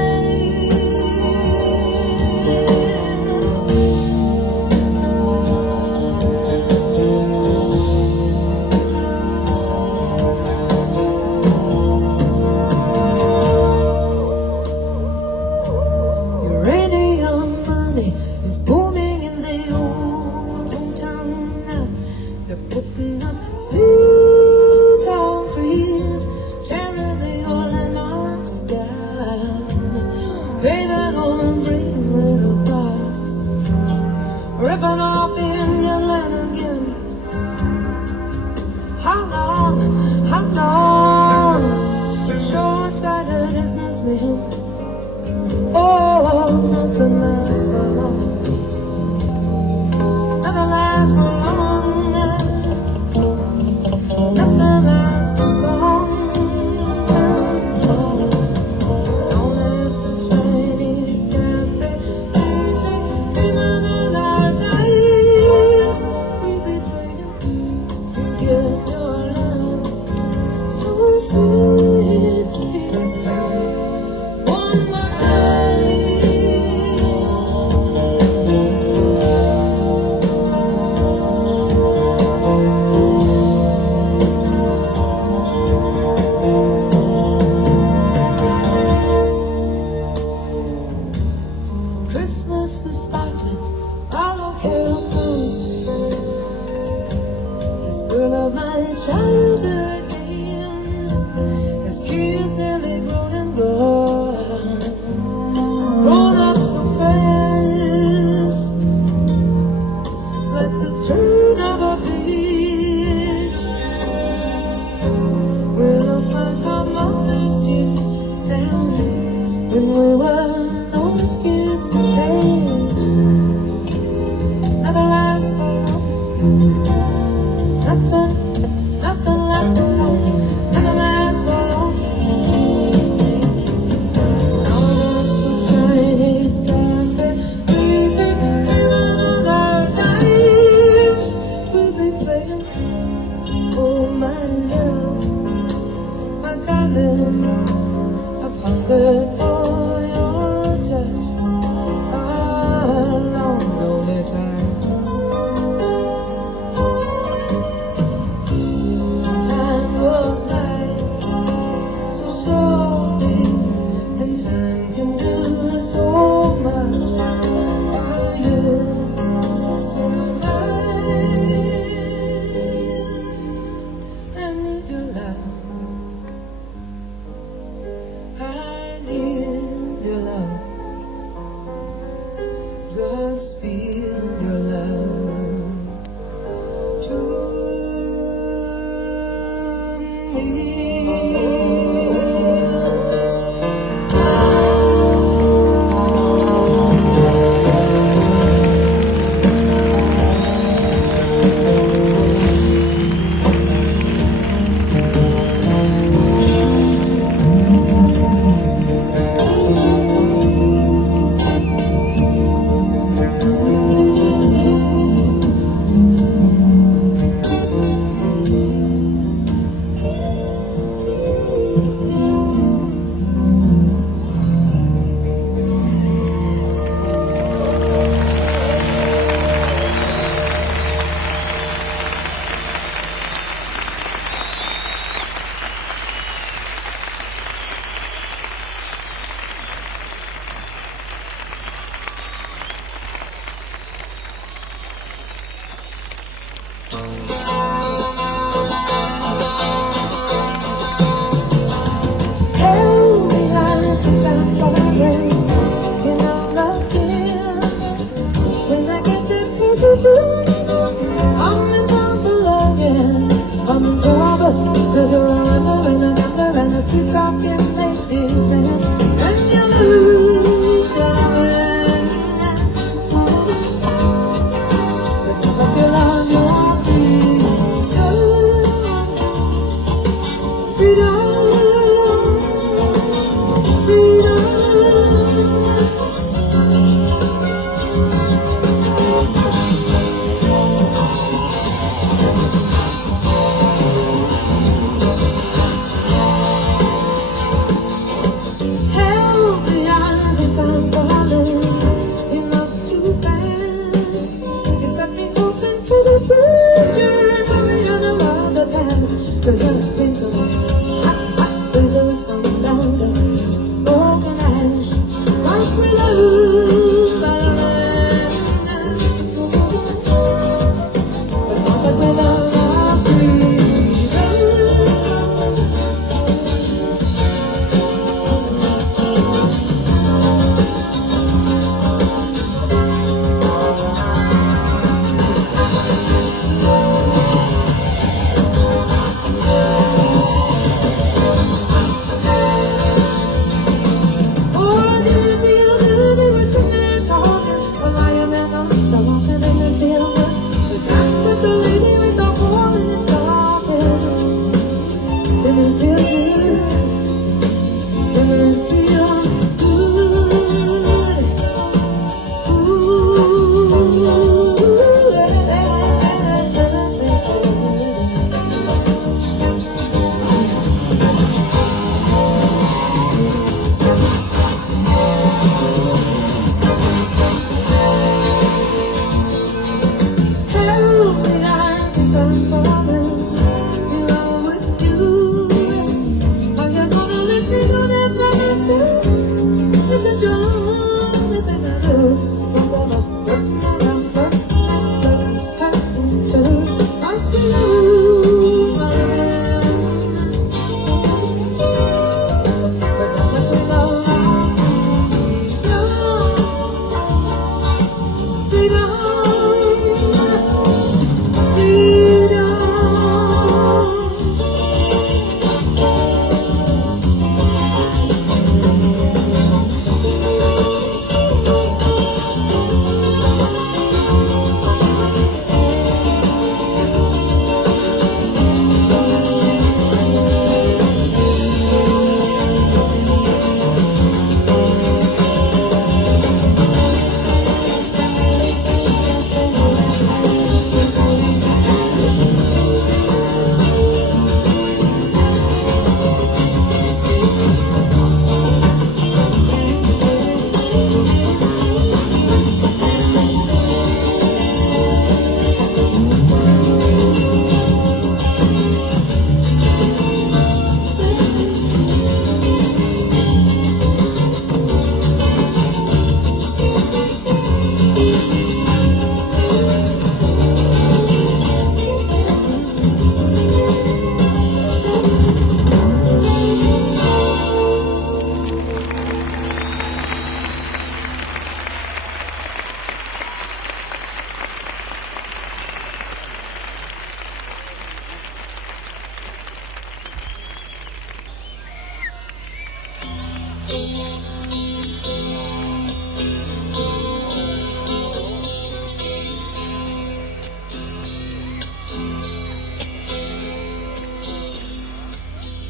I've hungered for your touch.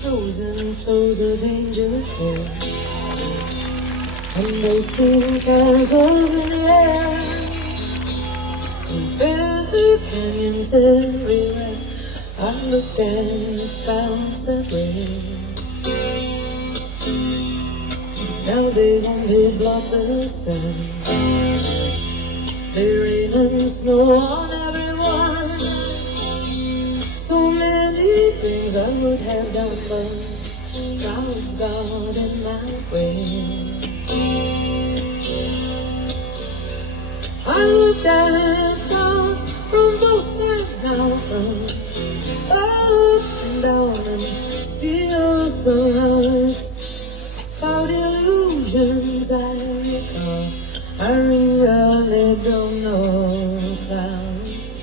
Flows and flows of angel hair, and those pink castles in the air, and feather canyons everywhere. I looked at clouds that way. Now they only block the sun. They rain and snow on everyone. So many things I would have done, but clouds got in my way. I looked at clouds from both sides now, no clouds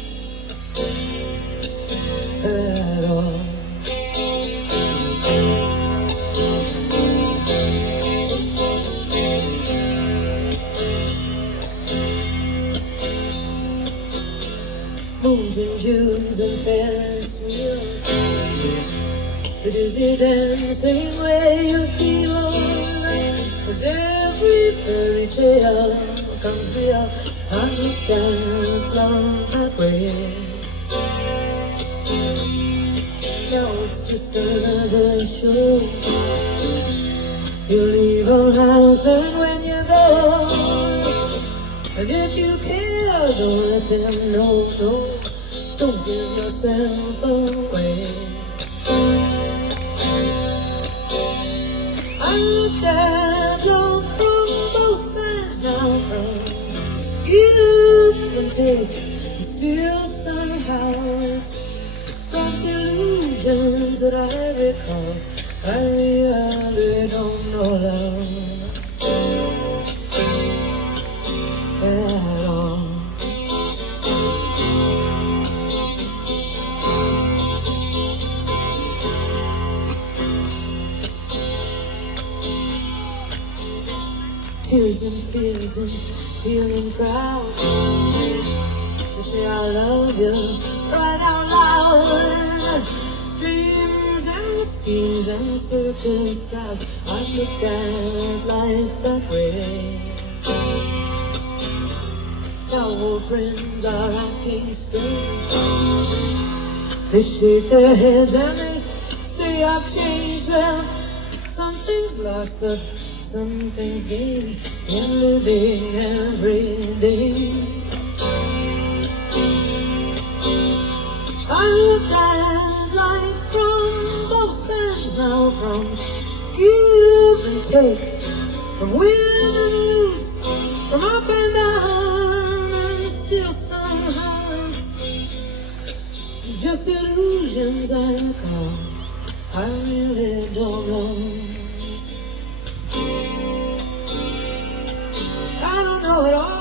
at all. Moons and Junes and Ferris wheels, the dizzy dancing way you feel, as every fairy tale comes real. I look at love that way. Now it's just another show. You leave all laughing when you go, and if you care, don't let them know. No, don't give yourself away. I looked at love from both sides now, from give and take, and still somehow it's love's illusions that I recall. I really don't know love at all. Tears and fears and feeling proud to say I love you right out loud. Dreams and schemes and circus crowds, I looked at life that way. Now old friends are acting strange. They shake their heads and they say I've changed. Well, something's lost, but something's gained in living every day. I look at life from both sides now, from give and take, from win and lose, from up and down, and still somehow it's just illusions I call. I really don't know. I don't know at all.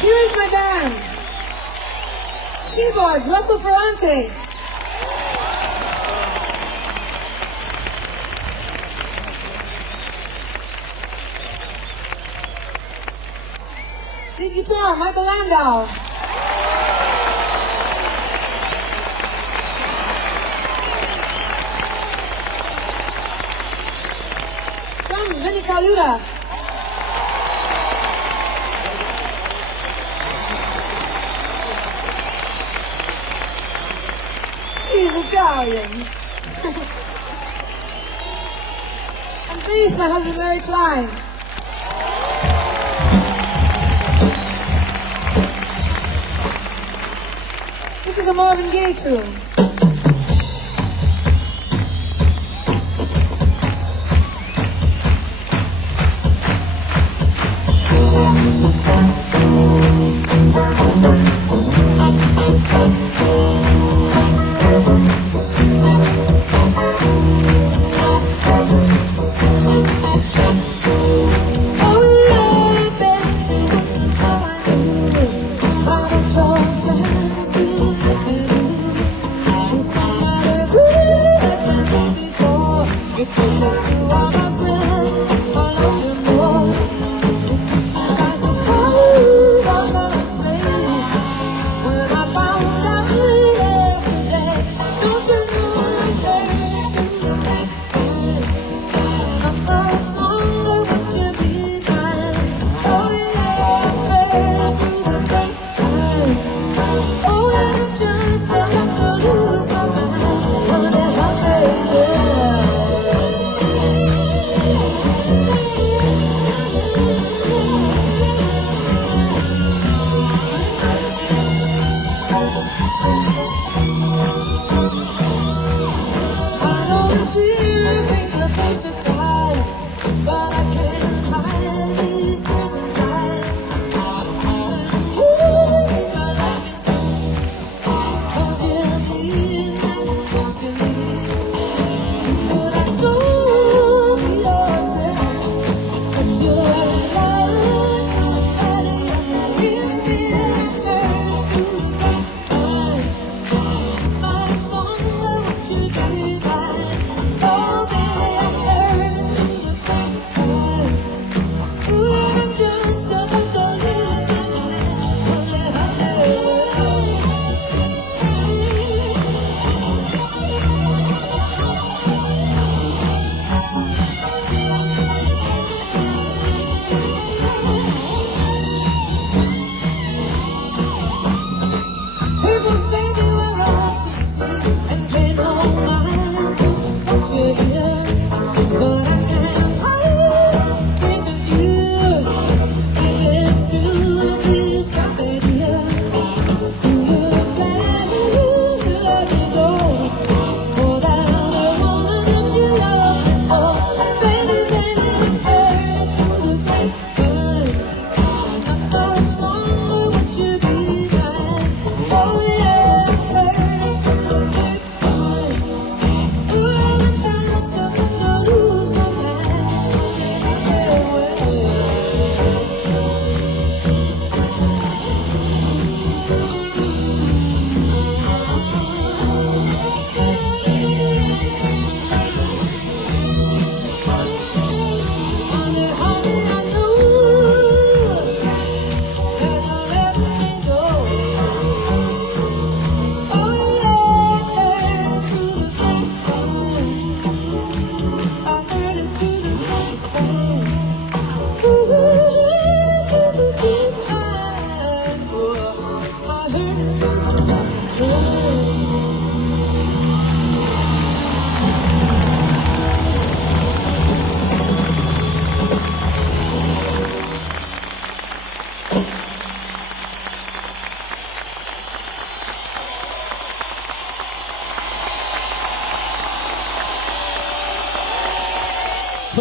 Here's my band. Keyboards, Russell Ferrante. Lead guitar, Michael Landau. Drums, Vinnie Colaiuta. He's Italian. And bass, my husband Larry Klein. This is a Marvin Gaye tune.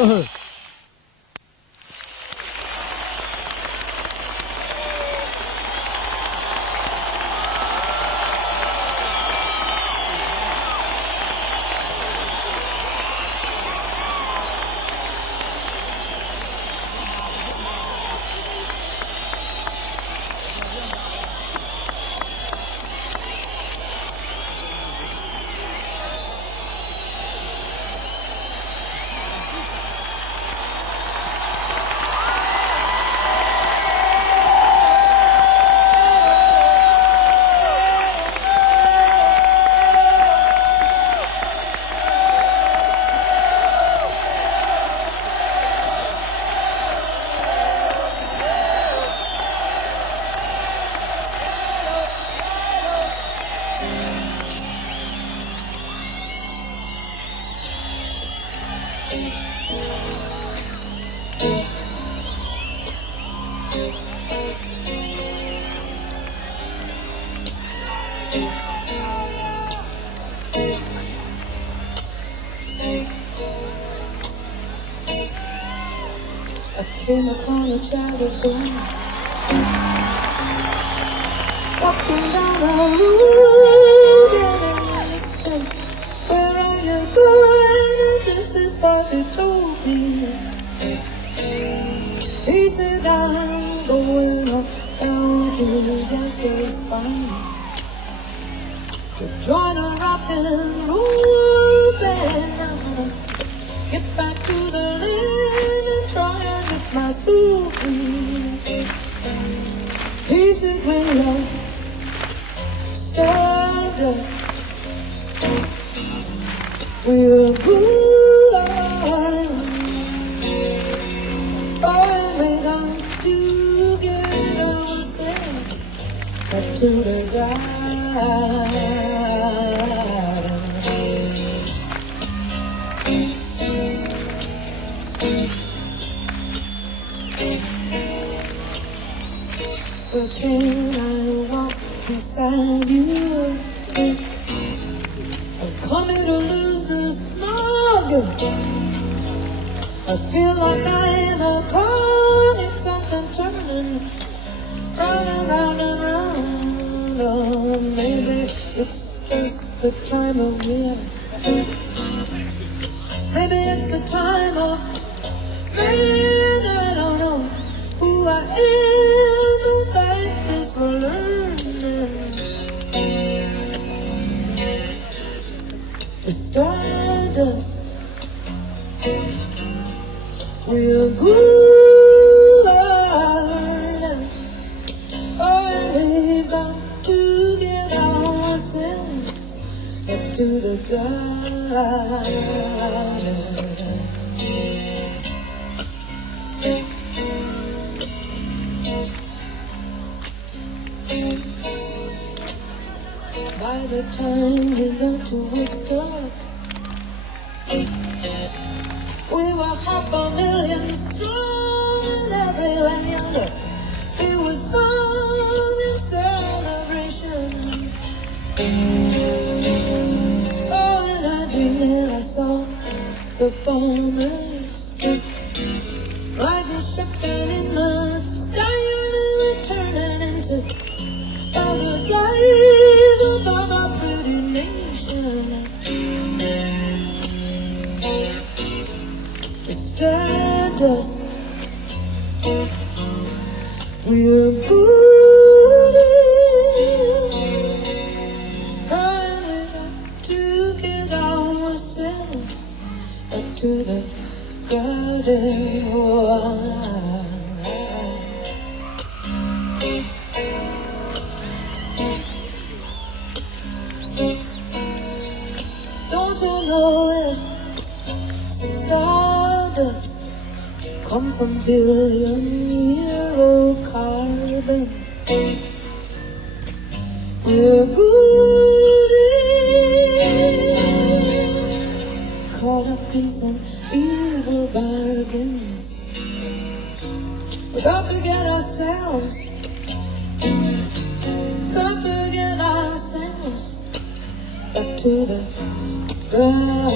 I came upon a jagged line, walking down the road, getting the strength. Where are you going? This is what he told me. He said I'm going up down to Gasper's Spine to join a rock and roll band. I'm gonna get back to the land and try and get my soul free. He said we're all stardust, we're good, but we're going to get ourselves back to the garden. Where can I walk beside you? I'm coming to lose the smog. I feel like I am a cog in something turning round and round and round. Oh, maybe it's just the time of year. Maybe it's the time of man. I don't know who I am, but that is for learning. The stardust, we're good, and we've got to get ourselves back to the garden. By the time we got to Woodstock, we were 500,000 strong, and everywhere you looked, it was song and celebration. Oh, and I dreamed that I saw the bombers riding shotgun in the sky, and they were turning into butterflies above our pretty nation. The stardust, we're golden, and we got to get ourselves back to the garden. Don't you know it? Stardust come from billion-year-old carbon. We're golden, caught up in some evil bargains. We got to get ourselves, back to the garden.